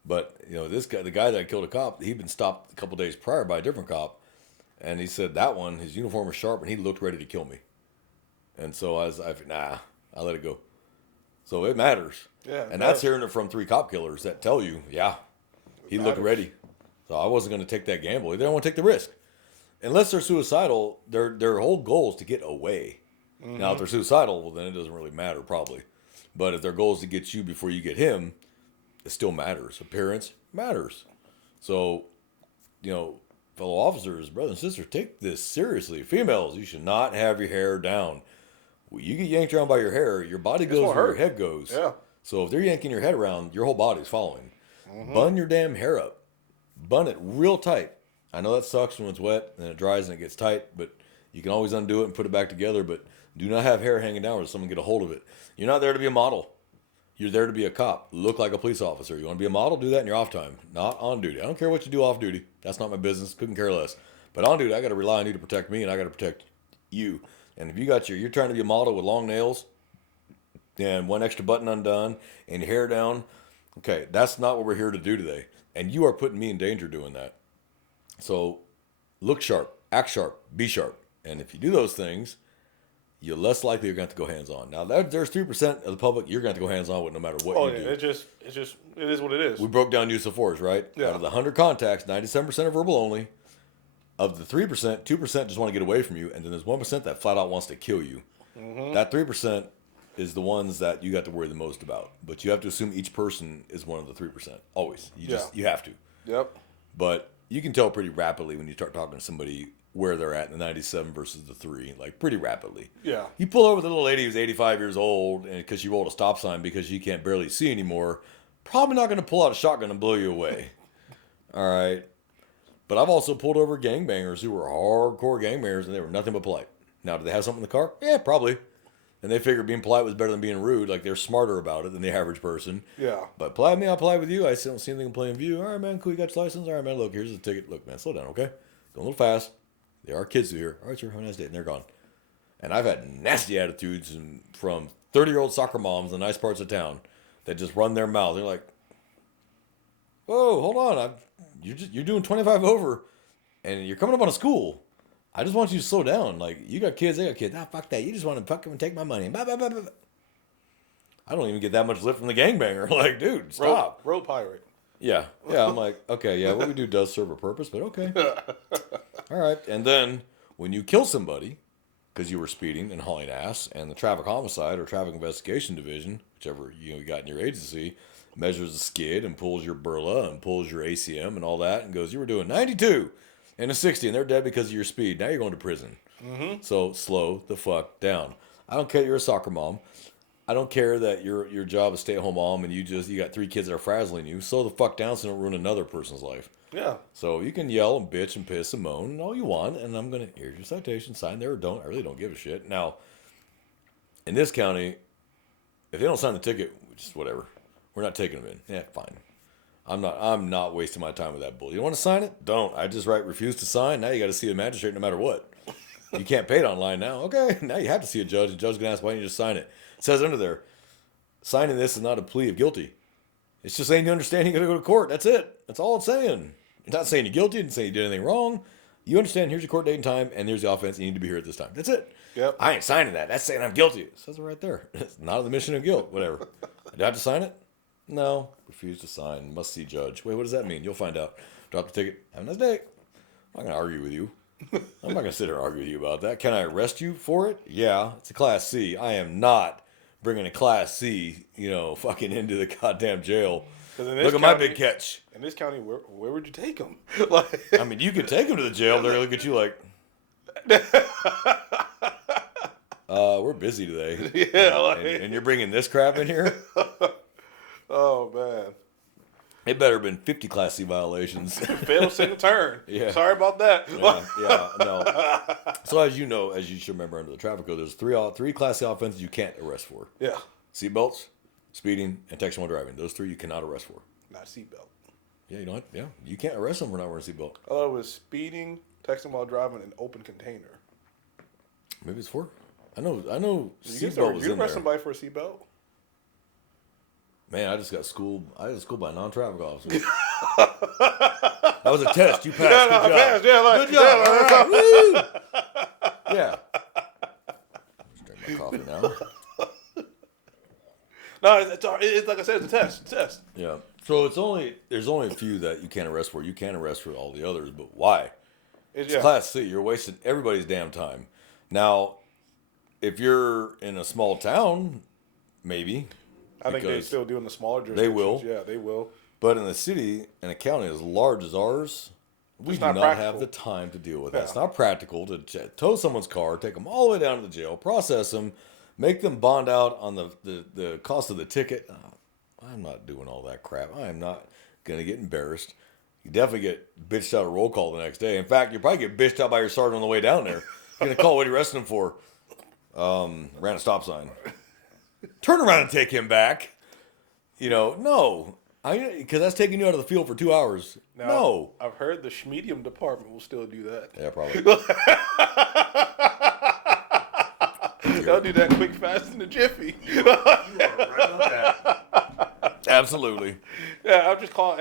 But, you know, this guy, the guy that killed a cop, he'd been stopped a couple days prior by a different cop. And he said that one, his uniform was sharp, and he looked ready to kill me. And so I let it go. So it matters. Yeah. And that's hearing it from 3 cop killers that tell you, yeah, he looked ready. So I wasn't going to take that gamble. They don't want to take the risk. Unless they're suicidal, their whole goal is to get away. Now, if they're suicidal, well, then it doesn't really matter, probably. But if their goal is to get you before you get him, it still matters. Appearance matters. So, you know, fellow officers, brothers and sisters, take this seriously. Females, you should not have your hair down. When you get yanked around by your hair, your body goes where your head goes. Yeah. So if they're yanking your head around, your whole body's following. Bun your damn hair up. Bun it real tight. I know that sucks when it's wet and it dries and it gets tight, but you can always undo it and put it back together. But do not have hair hanging down where someone get a hold of it. You're not there to be a model. You're there to be a cop. Look like a police officer. You want to be a model? Do that in your off time, not on duty. I don't care what you do off duty. That's not my business. Couldn't care less. But on duty, I got to rely on you to protect me, and I got to protect you. And if you're trying to be a model with long nails and one extra button undone and your hair down, okay, that's not what we're here to do today. And you are putting me in danger doing that. So look sharp, act sharp, be sharp. And if you do those things, you're less likely you're going to have to go hands-on. Now, there's 3% of the public you're going to have to go hands-on with no matter what you do. It is what it is. We broke down use of force, right? Yeah. Out of the 100 contacts, 97% are verbal only. Of the 3%, 2% just want to get away from you, and then there's 1% that flat out wants to kill you. That 3% is the ones that you got to worry the most about. But you have to assume each person is one of the 3%. Always. You have to. Yep. But you can tell pretty rapidly when you start talking to somebody where they're at in the 97 versus the 3, like pretty rapidly. Yeah. You pull over the little lady who's 85 years old and because she rolled a stop sign because she can't barely see anymore, probably not going to pull out a shotgun and blow you away. All right. But I've also pulled over gangbangers who were hardcore gangbangers and they were nothing but polite. Now, do they have something in the car? Yeah, probably. And they figured being polite was better than being rude. Like, they're smarter about it than the average person. Yeah. But polite with me, I'll polite with you. I don't see anything in plain view. All right, man, cool, you got your license? All right, man, look, here's the ticket. Look, man, slow down, okay? Going a little fast. There are kids here. All right, sir, have a nice day. And they're gone. And I've had nasty attitudes from 30-year-old soccer moms in nice parts of town that just run their mouth. They're like, whoa, hold on. You're doing 25 over, and you're coming up on a school. I just want you to slow down. Like, you got kids, they got kids. Nah, fuck that. You just want to fucking take my money. Blah, blah, blah, blah. I don't even get that much lift from the gangbanger. Like, dude, stop. Road pirate. Yeah. Yeah. I'm like, okay, yeah, what we do does serve a purpose, but okay. All right. And then when you kill somebody because you were speeding and hauling ass, and the traffic homicide or traffic investigation division, whichever you got in your agency, measures the skid and pulls your burla and pulls your ACM and all that and goes, you were doing 92 and a 60 and they're dead because of your speed. Now you're going to prison. Mm-hmm. So slow the fuck down. I don't care you're a soccer mom. I don't care that your job is stay-at-home mom and you got 3 kids that are frazzling you. Slow the fuck down so you don't ruin another person's life. Yeah. So you can yell and bitch and piss and moan and all you want, and I'm gonna here's your citation, sign there or don't. I really don't give a shit. Now, in this county, if they don't sign the ticket, just whatever. We're not taking them in. Yeah, fine. I'm not wasting my time with that bull. You want to sign it? Don't. I just write refuse to sign. Now you got to see a magistrate no matter what. You can't pay it online now. Okay, now you have to see a judge. The judge's gonna ask why don't you just sign it. It says under there, signing this is not a plea of guilty. It's just saying you understand you're gonna go to court. That's it. That's all it's saying. It's not saying you're guilty. It's saying you did anything wrong. You understand. Here's your court date and time, and here's the offense. You need to be here at this time. That's it. Yep. I ain't signing that. That's saying I'm guilty. It says it right there. It's not on the mission of guilt. Whatever. Do I have to sign it? No. Refuse to sign. Must see judge. Wait, what does that mean? You'll find out. Drop the ticket. Have a nice day. I'm not gonna argue with you. I'm not gonna sit here and argue with you about that. Can I arrest you for it? Yeah. It's a Class C. I am not bringing a Class C, fucking into the goddamn jail. Look at my big catch. In this county, where would you take them? I mean, you could take them to the jail. They're going to look at you like, we're busy today. Yeah. And you're bringing this crap in here? Oh, man. It better have been 50 Class C violations. Failed single turn. Yeah. Sorry about that. No. So as you should remember under the traffic code, there's three Class C offenses you can't arrest for. Yeah. Seatbelts, speeding, and texting while driving. Those 3 you cannot arrest for. Not seatbelt. Yeah, you can't arrest them for not wearing a seatbelt. I thought it was speeding, texting while driving, and open container. Maybe it's 4. I know Seatbelt was in there. Did you arrest somebody for a seatbelt? Man, I just got schooled. I got schooled by a non-traffic officer. That was a test. You passed. Good job. Passed. Yeah, good job. Woo! Yeah. Just drink my coffee now. No, it's like I said, it's a test. It's a test. Yeah. So there's only a few that you can't arrest for. You can't arrest for all the others, but why? It's Class C. You're wasting everybody's damn time. Now, if you're in a small town, maybe. I think they still do in the smaller jurisdictions. They will. Yeah, they will. But in a city and a county as large as ours, we do not have the time to deal with that. It's not practical to tow someone's car, take them all the way down to the jail, process them, make them bond out on the cost of the ticket. I'm not doing all that crap. I am not going to get embarrassed. You definitely get bitched out a roll call the next day. In fact, you probably get bitched out by your sergeant on the way down there. You're going to call, what are you arresting him for? Ran a stop sign. Turn around and take him back. No. Because that's taking you out of the field for 2 hours. Now, no. I've heard the Schmedium department will still do that. Yeah, probably. They'll do that quick, fast, and a jiffy. You are right on that. Absolutely. Yeah, I'm just calling.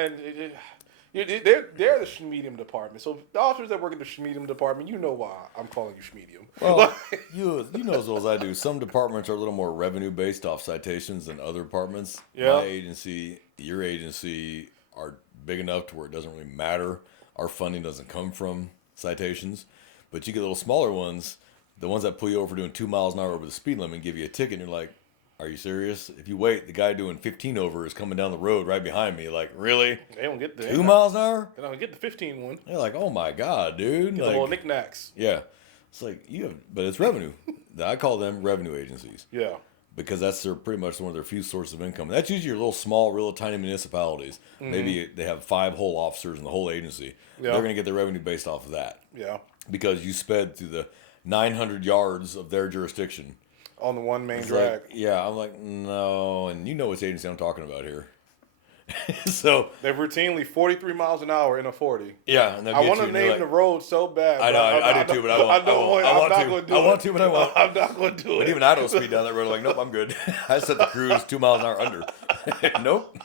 They're the Schmedium department. So the officers that work in the Schmedium department, you know why I'm calling you Schmedium. Well, you know as well as I do. Some departments are a little more revenue based off citations than other departments. Yeah. My agency, your agency are big enough to where it doesn't really matter. Our funding doesn't come from citations, but you get little smaller ones. The ones that pull you over for doing 2 miles an hour over the speed limit and give you a ticket, and you're like, are you serious? If you wait, the guy doing 15 over is coming down the road right behind me. Like, really? They don't get the 2 miles an hour? They don't get the 15 one. They're like, oh my God, dude. Get the little knickknacks. Yeah. It's like, but it's revenue. I call them revenue agencies. Yeah. Because that's pretty much one of their few sources of income. That's usually your little small, real tiny municipalities. Mm-hmm. Maybe they have 5 whole officers in the whole agency. Yeah. They're going to get their revenue based off of that. Yeah. Because you sped through the 900 yards of their jurisdiction. On the one main drag. I'm like, no. And you know which agency I'm talking about here. So they're routinely 43 miles an hour in a 40. Yeah. And I want to name the road so bad. I know. I do too, but I won't. I want to, but I won't. I'm not going to do it. But even I don't speed down that road. I'm like, nope, I'm good. I set the cruise 2 miles an hour under. Nope.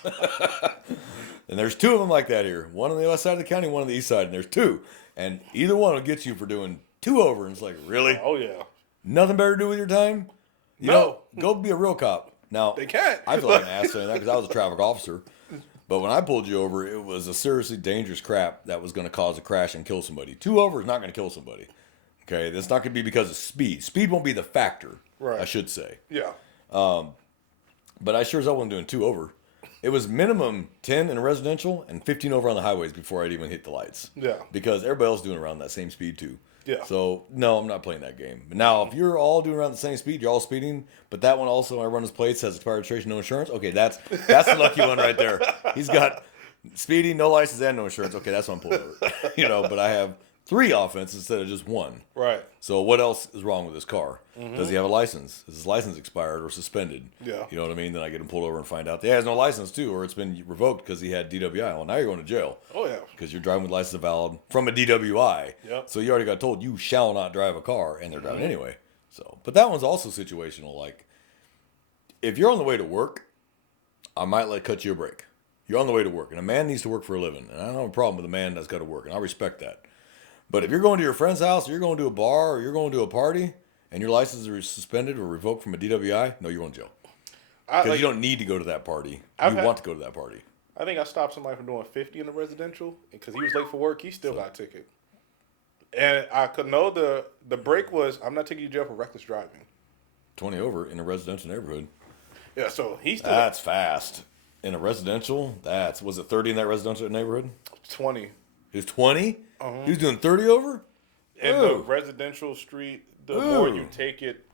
And there's 2 of them like that here. One on the west side of the county, one on the east side. And there's 2. And either one will get you for doing 2 over. And it's like, really? Oh, yeah. Nothing better to do with your time? You know, go be a real cop. Now, they can't. I feel like an ass saying that because I was a traffic officer. But when I pulled you over, it was a seriously dangerous crap that was going to cause a crash and kill somebody. 2 over is not going to kill somebody. Okay, that's not going to be because of speed. Speed won't be the factor, Right. I should say. Yeah. But I sure as hell wasn't doing 2 over. It was minimum 10 in a residential and 15 over on the highways before I'd even hit the lights. Yeah. Because everybody else is doing around that same speed too. Yeah. So, no, I'm not playing that game. Now, if you're all doing around the same speed, you're all speeding, but that one also, I run his plates, has expired registration, no insurance. Okay, that's the lucky one right there. He's got speeding, no license, and no insurance. Okay, that's what I'm pulling over. But I have 3 offenses instead of just 1. Right. So what else is wrong with this car? Does he have a license? Is his license expired or suspended? Yeah. You know what I mean? Then I get him pulled over and find out he has no license too, or it's been revoked because he had DWI. Well, now you're going to jail. Oh, yeah. Because you're driving with license valid from a DWI. Yep. So you already got told you shall not drive a car, and they're driving anyway. So, but that one's also situational. Like, if you're on the way to work, I might cut you a break. You're on the way to work, and a man needs to work for a living, and I don't have a problem with a man that's got to work, and I respect that. But if you're going to your friend's house, or you're going to a bar, or you're going to a party, and your license is suspended or revoked from a DWI, no, you're going to jail. Because you don't need to go to that party. You want to go to that party. I think I stopped somebody from doing 50 in the residential because he was late for work. He still got a ticket. And I could know the break was, I'm not taking you to jail for reckless driving. 20 over in a residential neighborhood. Yeah, so he still That's fast. In a residential, was it 30 in that residential neighborhood? 20. He was 20? He was doing 30 over? And the residential street, the more you take it,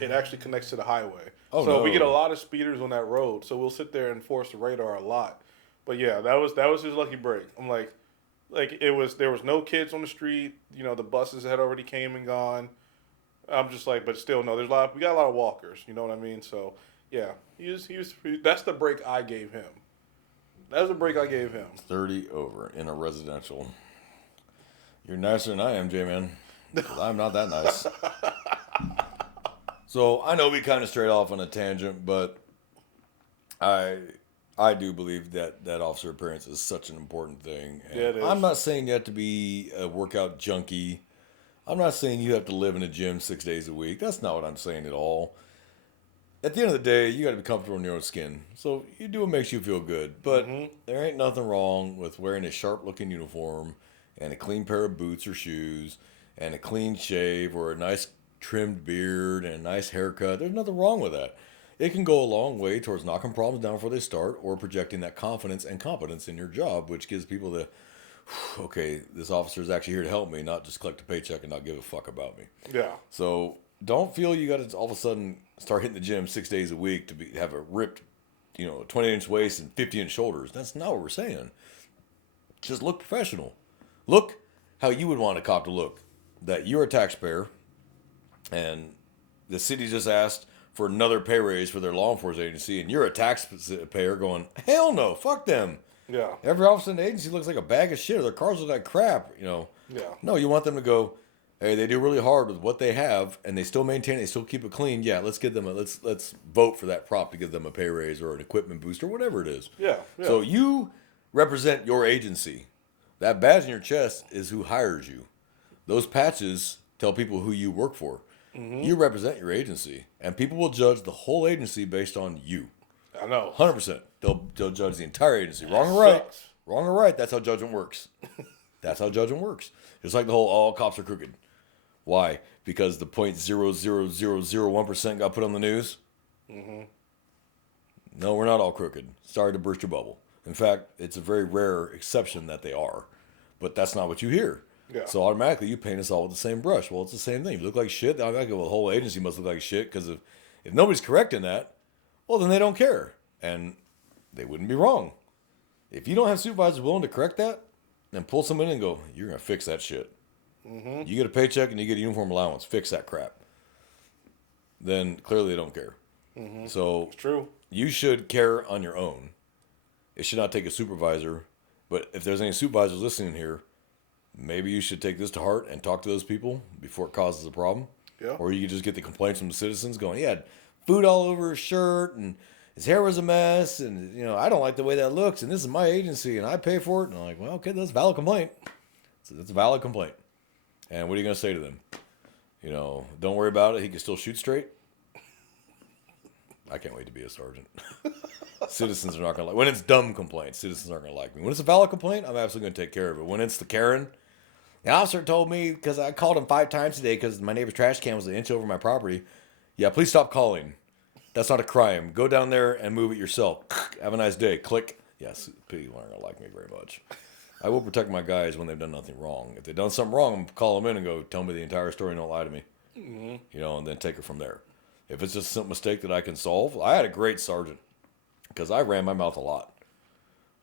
it actually connects to the highway. Oh, so no. we get a lot of speeders on that road. So we'll sit there and enforce the radar a lot. But yeah, that was his lucky break. I'm like there was no kids on the street. The buses had already came and gone. I'm just like, but still, no, we got a lot of walkers. You know what I mean? So yeah, he was. That's the break I gave him. That was the break I gave him. 30 over in a residential. You're nicer than I am, J-Man. 'Cause I'm not that nice. So I know we kind of strayed off on a tangent, but I do believe that officer appearance is such an important thing. And Yeah, it is. I'm not saying you have to be a workout junkie. I'm not saying you have to live in a gym 6 days a week. That's not what I'm saying at all. At the end of the day, you got to be comfortable in your own skin. So you do what makes you feel good. But there ain't nothing wrong with wearing a sharp-looking uniform and a clean pair of boots or shoes and a clean shave or a nice trimmed beard and a nice haircut. There's nothing wrong with that. It can go a long way towards knocking problems down before they start or projecting that confidence and competence in your job, which gives people okay, this officer is actually here to help me, not just collect a paycheck and not give a fuck about me. Yeah. So don't feel you got to all of a sudden start hitting the gym 6 days a week to have a ripped, 20-inch waist and 50-inch shoulders. That's not what we're saying. Just look professional. Look how you would want a cop to look. That you're a taxpayer, and the city just asked for another pay raise for their law enforcement agency, and you're a taxpayer going, hell no, fuck them. Yeah. Every officer in the agency looks like a bag of shit, or their cars look like crap, Yeah. No, you want them to go, hey, they do really hard with what they have, and they still maintain it, they still keep it clean. Yeah, let's give them let's vote for that prop to give them a pay raise or an equipment boost or whatever it is. Yeah. So you represent your agency. That badge in your chest is who hires you. Those patches tell people who you work for. You represent your agency, and people will judge the whole agency based on you. I know. 100%. They'll judge the entire agency. Wrong or right, that's how judgment works. That's how judgment works. It's like the whole all cops are crooked. Why? Because the 0.00001% got put on the news? No, we're not all crooked. Sorry to burst your bubble. In fact, it's a very rare exception that they are. But that's not what you hear. Yeah. So automatically you paint us all with the same brush. Well, it's the same thing. You look like shit. Automatically, well, the whole agency must look like shit, because if nobody's correcting that, well, then they don't care. And they wouldn't be wrong. If you don't have supervisors willing to correct that, then pull someone in and go, you're going to fix that shit. You get a paycheck and you get a uniform allowance. Fix that crap. Then clearly they don't care. So It's true. you should care on your own. It should not take a supervisor. But if there's any supervisors listening here, maybe you should take this to heart and talk to those people before it causes a problem. Yeah. Or you could just get the complaints from the citizens going, he had food all over his shirt and his hair was a mess, and I don't like the way that looks, and this is my agency and I pay for it. And I'm like, well, okay, that's a valid complaint. So that's a valid complaint. And what are you going to say to them? Don't worry about it. He can still shoot straight. I can't wait to be a sergeant. Citizens are not going to like. When it's dumb complaints, citizens aren't going to like me. When it's a valid complaint, I'm absolutely going to take care of it. When it's the Karen, the officer told me because I called him 5 times today because my neighbor's trash can was an inch over my property. Yeah, please stop calling. That's not a crime. Go down there and move it yourself. Have a nice day. Click. Yes, people aren't going to like me very much. I will protect my guys when they've done nothing wrong. If they've done something wrong, I'm going to call them in and go, tell me the entire story and don't lie to me. Mm-hmm. You know, and then take it from there. If it's just a simple mistake that I can solve, I had a great sergeant because I ran my mouth a lot.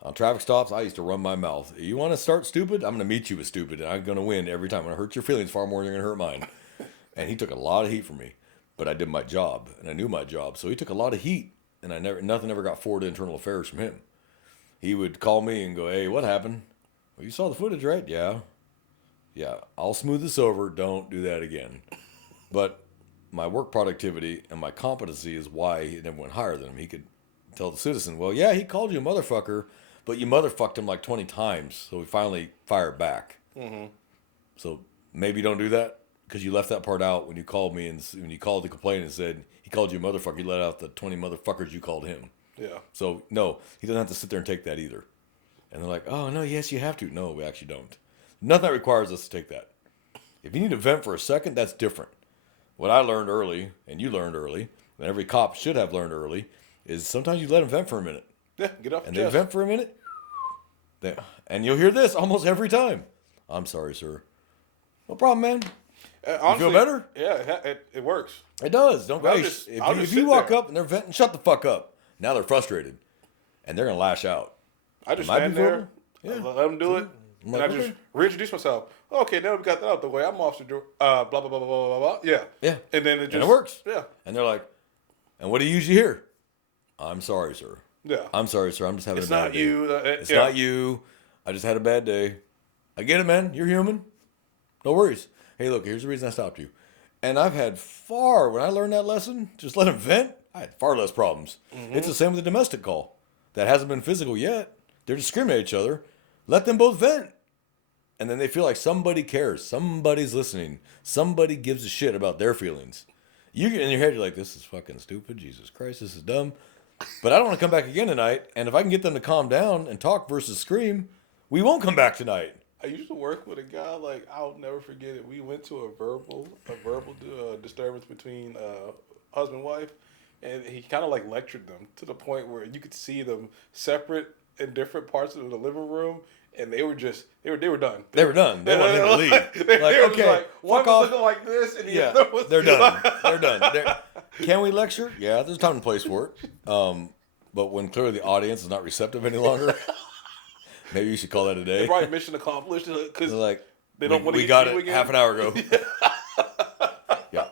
On traffic stops, I used to run my mouth. You want to start stupid? I'm going to meet you with stupid, and I'm going to win every time. I'm going to hurt your feelings far more than you're going to hurt mine. And he took a lot of heat from me, but I did my job, and I knew my job. So he took a lot of heat, and nothing ever got forwarded to internal affairs from him. He would call me and go, hey, what happened? Well, you saw the footage, right? Yeah. Yeah, I'll smooth this over. Don't do that again. But my work productivity and my competency is why he never went higher than him. He could tell the citizen, well, yeah, he called you a motherfucker, but you motherfucked him like 20 times. So we finally fired back. Mm-hmm. So maybe don't do that because you left that part out when you called me and when you called the complaint and said he called you a motherfucker. You let out the 20 motherfuckers you called him. Yeah. So no, he doesn't have to sit there and take that either. And they're like, oh, no, yes, you have to. No, we actually don't. Nothing that requires us to take that. If you need to vent for a second, that's different. What I learned early, and you learned early, and every cop should have learned early, is sometimes you let them vent for a minute. Yeah, get off and your chest. They vent for a minute, and you'll hear this almost every time. I'm sorry, sir. No problem, man. Honestly, you feel better? Yeah, it works. It does. Don't go. If you walk up and they're venting, shut the fuck up. Now they're frustrated, and they're going to lash out. I just stand there, let them do it, and I just reintroduce myself. Okay, now we got that out the way. I'm Officer blah, blah, blah, blah, blah, blah. Yeah. Yeah. And then it works. Yeah. And they're like, and what do you usually hear? I'm sorry, sir. Yeah. I'm sorry, sir. I'm just having a bad day. It's not you. I just had a bad day. I get it, man. You're human. No worries. Hey, look, here's the reason I stopped you. And I've had when I learned that lesson, just let them vent, I had far less problems. Mm-hmm. It's the same with a domestic call. That hasn't been physical yet. They're discriminating each other. Let them both vent. And then they feel like somebody cares. Somebody's listening. Somebody gives a shit about their feelings. You get in your head, you're like, this is fucking stupid. Jesus Christ, this is dumb. But I don't want to come back again tonight. And if I can get them to calm down and talk versus scream, we won't come back tonight. I used to work with a guy, like, I'll never forget it. We went to a verbal disturbance between husband and wife. And he kind of like lectured them to the point where you could see them separate in different parts of the living room, and they were done. They were done. They wanted him to leave. Okay, one was looking like this, and the other was. They're done. They're done. Can we lecture? Yeah, there's time and place for it. But when clearly the audience is not receptive any longer, maybe you should call that a day. Right, mission accomplished. Because like, they don't want to get got it again. Half an hour ago. Yeah.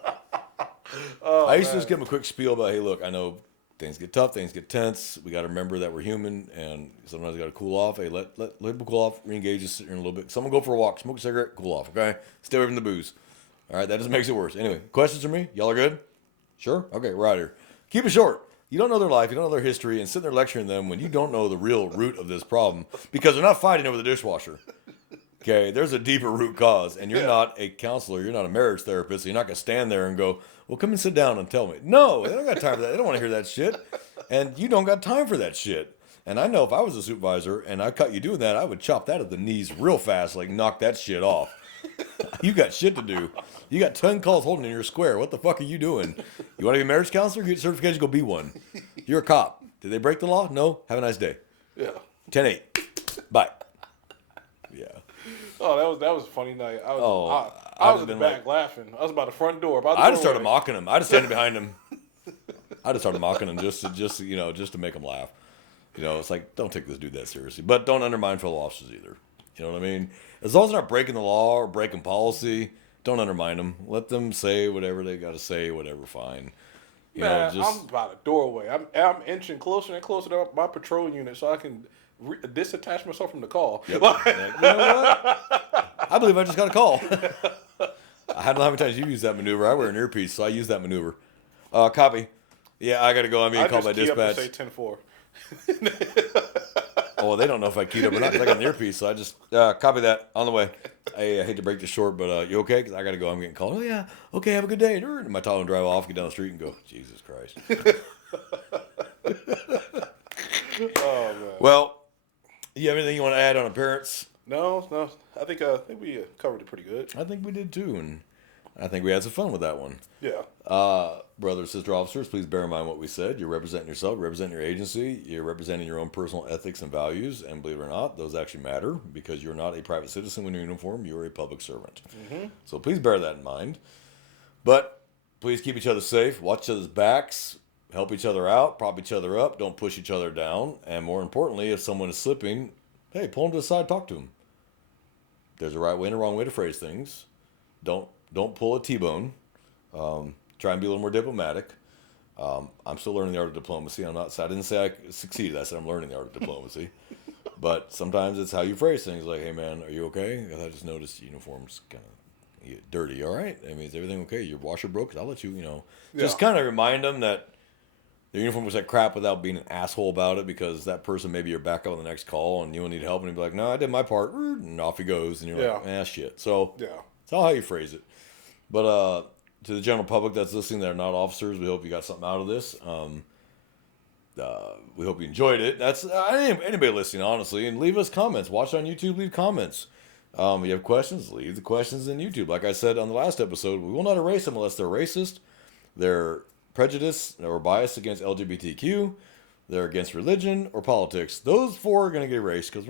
Oh, I used to just give them a quick spiel about, hey, look, I know things get tough, things get tense. We got to remember that we're human, and sometimes we got to cool off. Hey, let people cool off, re-engage us in a little bit. Someone go for a walk, smoke a cigarette, cool off, okay? Stay away from the booze. All right, that just makes it worse. Anyway, questions for me? Y'all are good? Sure? Okay, we're out here. Keep it short. You don't know their life, you don't know their history, and sitting there lecturing them when you don't know the real root of this problem because they're not fighting over the dishwasher. Okay, there's a deeper root cause, and you're not a counselor, you're not a marriage therapist, so you're not going to stand there and go, well, come and sit down and tell me. No, they don't got time for that. They don't want to hear that shit, and you don't got time for that shit. And I know if I was a supervisor and I caught you doing that, I would chop that at the knees real fast, like knock that shit off. You got shit to do. You got 10 calls holding in your square. What the fuck are you doing? You want to be a marriage counselor? Get certification, go be one. You're a cop. Did they break the law? No. Have a nice day. Yeah. 10-8. Bye. Yeah. Oh, that was a funny night. I was in the back laughing. I was by the front door. I just started mocking him. I just standing behind him. I just started mocking him just to make him laugh. You know, it's like, don't take this dude that seriously. But don't undermine fellow officers either. You know what I mean? As long as they're not breaking the law or breaking policy, don't undermine them. Let them say whatever they got to say, whatever, fine. I'm by the doorway. I'm inching closer and closer to my patrol unit so I can disattach myself from the call. Yep. You know what? I believe I just got a call. I don't know how many times you use that maneuver. I wear an earpiece, so I use that maneuver. Copy. Yeah, I got to go. I'm being called by dispatch. I just key up and say 10-4. Oh, they don't know if I keyed up or not because I got an earpiece, so I just copy that on the way. Hey, I hate to break this short, but you okay? Because I got to go. I'm getting called. Oh, yeah. Okay, have a good day. And my Tahoe drive off, get down the street, and go, Jesus Christ. Oh man. Well, you have anything you want to add on appearance? No. I think we covered it pretty good. I think we did too, and I think we had some fun with that one. Yeah. Brothers, sister officers, please bear in mind what we said. You're representing yourself, representing your agency, you're representing your own personal ethics and values, and believe it or not, those actually matter because you're not a private citizen when you're in uniform, you're a public servant. Mm-hmm. So please bear that in mind. But please keep each other safe, watch each other's backs, help each other out, prop each other up, don't push each other down, and more importantly, if someone is slipping, hey, pull them to the side, talk to them. There's a right way and a wrong way to phrase things. Don't pull a T-bone. Try and be a little more diplomatic. I'm still learning the art of diplomacy. I didn't say I succeeded. I said I'm learning the art of diplomacy. But sometimes it's how you phrase things. Like, hey man, are you okay? Because I just noticed your uniform's kind of dirty. All right. I mean, is everything okay? Your washer broke. I'll let you. Just kind of remind them that their uniform was like crap without being an asshole about it, because that person maybe you're back up on the next call and you'll need help, and he'll be like, no, I did my part, and off he goes, and you're like, shit. So it's all how you phrase it. But to the general public that's listening that are not officers, we hope you got something out of this. We hope you enjoyed it. That's anybody listening, honestly, and leave us comments. Watch on YouTube, leave comments. If you have questions, leave the questions in YouTube. Like I said on the last episode, we will not erase them unless they're racist, they're prejudiced or biased against LGBTQ, they're against religion or politics. Those four are going to get erased because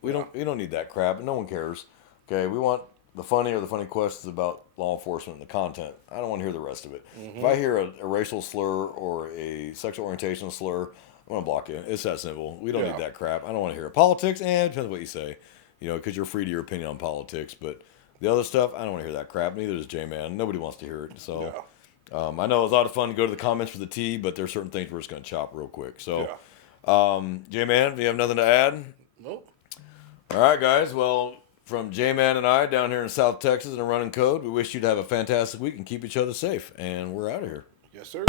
we don't need that crap. No one cares. Okay, we want the funny questions about law enforcement and the content. I don't want to hear the rest of it. Mm-hmm. If I hear a racial slur or a sexual orientation slur, I'm going to block you. It's that simple. We don't need that crap. I don't want to hear it. Politics, depends on what you say. Because you're free to your opinion on politics. But the other stuff, I don't want to hear that crap. Neither does J-Man. Nobody wants to hear it. So I know it was a lot of fun to go to the comments for the tea, but there's certain things we're just going to chop real quick. So, J-Man, do you have nothing to add? Nope. All right, guys. Well, from J-Man and I down here in South Texas in a running code, we wish you to have a fantastic week and keep each other safe. And we're out of here. Yes, sir.